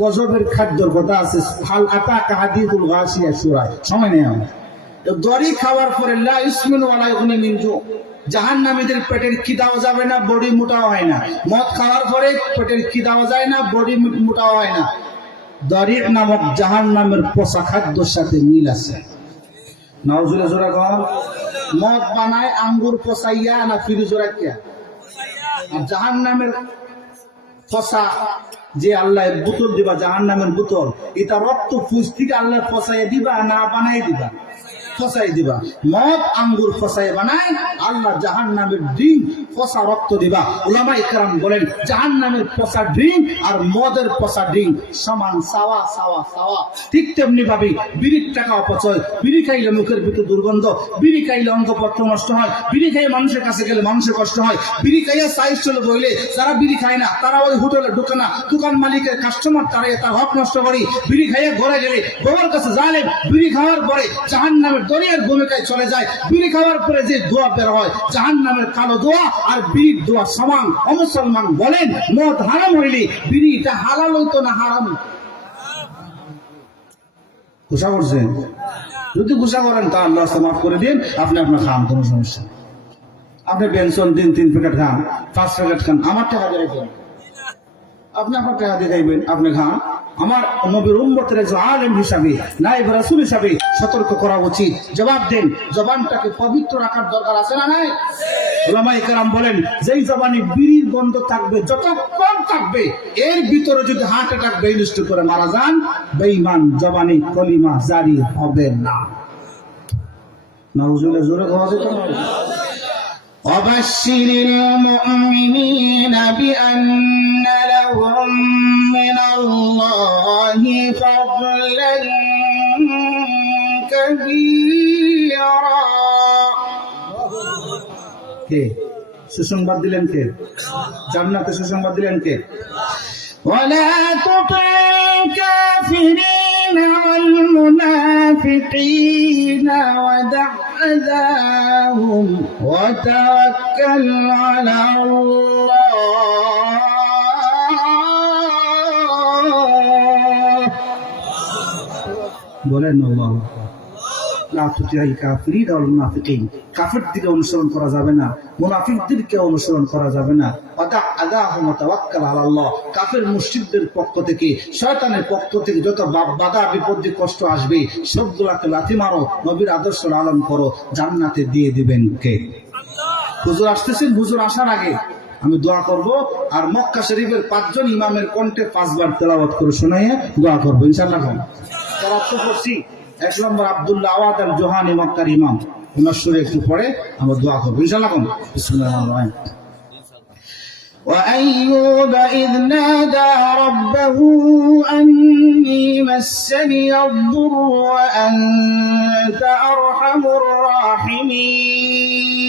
গজবের খাদ্যর কথা আছে। হাল আতাকা হাদিসুল গাশিয়া সূরা, সময় নেই আমার। তো দরি খাওয়ার পরে লা ইসমিন ওয়ালা ইগনি মিন জু, জাহান্নামীদের পেটের খিদাও যাবে না, বডি মোটাও হয় না। মদ খাওয়ার পরে পেটের খিদাও যায় না, বডি মোটাও হয় না। দরি নামক জাহান্নামের পচা খাদ্যের সাথে মিল আছে। নাউজুবিল্লাহ জোরা কর। মদ বানায় আঙ্গুর পচাইয়া না ফ্রিজ রাখিয়া। আর জাহান্নামের পচা যে আল্লাহ বোতল দিবা, জাহান্নামের বোতল, এটা রক্ত ফুস থেকে আল্লাহ পচাইয়া দিবা না বানাই দিবা? ফসাই দিবা। মদ আঙ্গুর ফসাই বানায়, আল্লাহ জাহান্নামের ড্রিঙ্ক পচা রক্ত দিবা। উলামা ইকরাম বলেন জাহান্নামের পচা ড্রিঙ্ক আর মদের পচা ড্রিঙ্ক সমান, সাওয়া সাওয়া সাওয়া। ঠিক তেমনি ভাবে বিড়ির টাকা অপচয়। বিড়ি খাইলে মুখের ভিতরে দুর্গন্ধ, বিড়ি খাইলে অঙ্গ প্রত্যঙ্গ নষ্ট হয়, বিড়ি খাইয়ে মানুষের কাছে গেলে মানুষের কষ্ট হয়। বিড়ি খাইয়া সাইজ চলে বইলে যারা বিড়ি খায় না তারা ওই হোটেলে ঢুকে না, দোকান মালিকের কাস্টমার তারা তার হক নষ্ট করি। বিড়ি খাইয়া ঘরে গেলে বউয়ের কাছে জালেম, বিড়ি খাওয়ার পরে জাহান্নামের দরিয়ার ভূমিকায় চলে যায়। বিড়ি খাওয়ার পরে যে দোয়া বের হয় জাহান্নামের কালো দোয়া আর বিড়ির দোয়া সমান। অমুসলমান বলেন মদ হারাম হইলে বিড়িটা হালাল হইতো না হারাম? গুসা করছেন? যদি গুসা করেন তা আল্লাহ মাফ করে দিন, আপনি আপনার খান, কোনো সমস্যা। আপনি বেনসন দিন 3 প্যাকেট খান, 5 প্যাকেট খান, আমার টাকা দিয়ে খান। আপনি আপনার টাকা দিয়ে খাইবেন, আপনি খান। আমার নবীর উম্মতের একজন আলেম হিসাবে, নায়েব রাসূল হিসাবে সতর্ক করা উচিত। জবাব দেন, জবানটাকে পবিত্র রাখার দরকার আছে না নাই? উলামা ইকরাম বলেন যেই জবানে বিড়ির গন্ধ থাকবে, যতক্ষণ থাকবে, এর ভিতরে যদি হার্ট অ্যাটাক বেইলিস্ট করে মারা যান, বেঈমান জবানে কলিমা জারি হবে না। নাউজুবিল্লাহ, জোরে কথা বলতে হবে। وبشر المؤمنين بأن لهم من الله فضلا كبيرا। কে সুসংবাদ দিলেন? কে জান্নাতে সুসংবাদ দিলেন? কে? ولا تطع الكافرين والمنافقين ودع أذاهم وتوكل على الله। বলেন আল্লাহ। লা তুতিল কাফিরিন ওয়াল মুনাফিকিন, কাফিরদেরকে অনুসরণ করা যাবে না, মুনাফিকদেরকে অনুসরণ করা যাবে না। ওয়াদা আযাহুম ওয়া তাওয়াক্কাল আলা আল্লাহ, কাফির মুশরিকদের পক্ষ থেকে, শয়তানের পক্ষ থেকে যত বাধা বিপত্তি কষ্ট আসবে সবগুলাকে লাথি মারো, নবীর আদর্শ লালন করো, জান্নাতে দিয়ে দিবেন কে? হুজুর আসতেছেন, হুজুর আসার আগে আমি দোয়া করব, আর মক্কা শরীফের 5 জন ইমামের কণ্ঠে 5 বার তেলাওয়াত করে শোনাইয়া দোয়া করবো ইনশাআল্লাহ। করাত তো পড়ছি। 1 নম্বর আব্দুল্লাহ আওয়াদ আল জোহানি মক্কার ইমাম, ওনার সুরে একটু পরে আমরা দোয়া করবো ইনশাআল্লাহ। কোন বিসমিল্লাহির রহমানির রহিম। وأيوب إذ نادى ربه أني مسني الضر وأنت أرحم الراحمين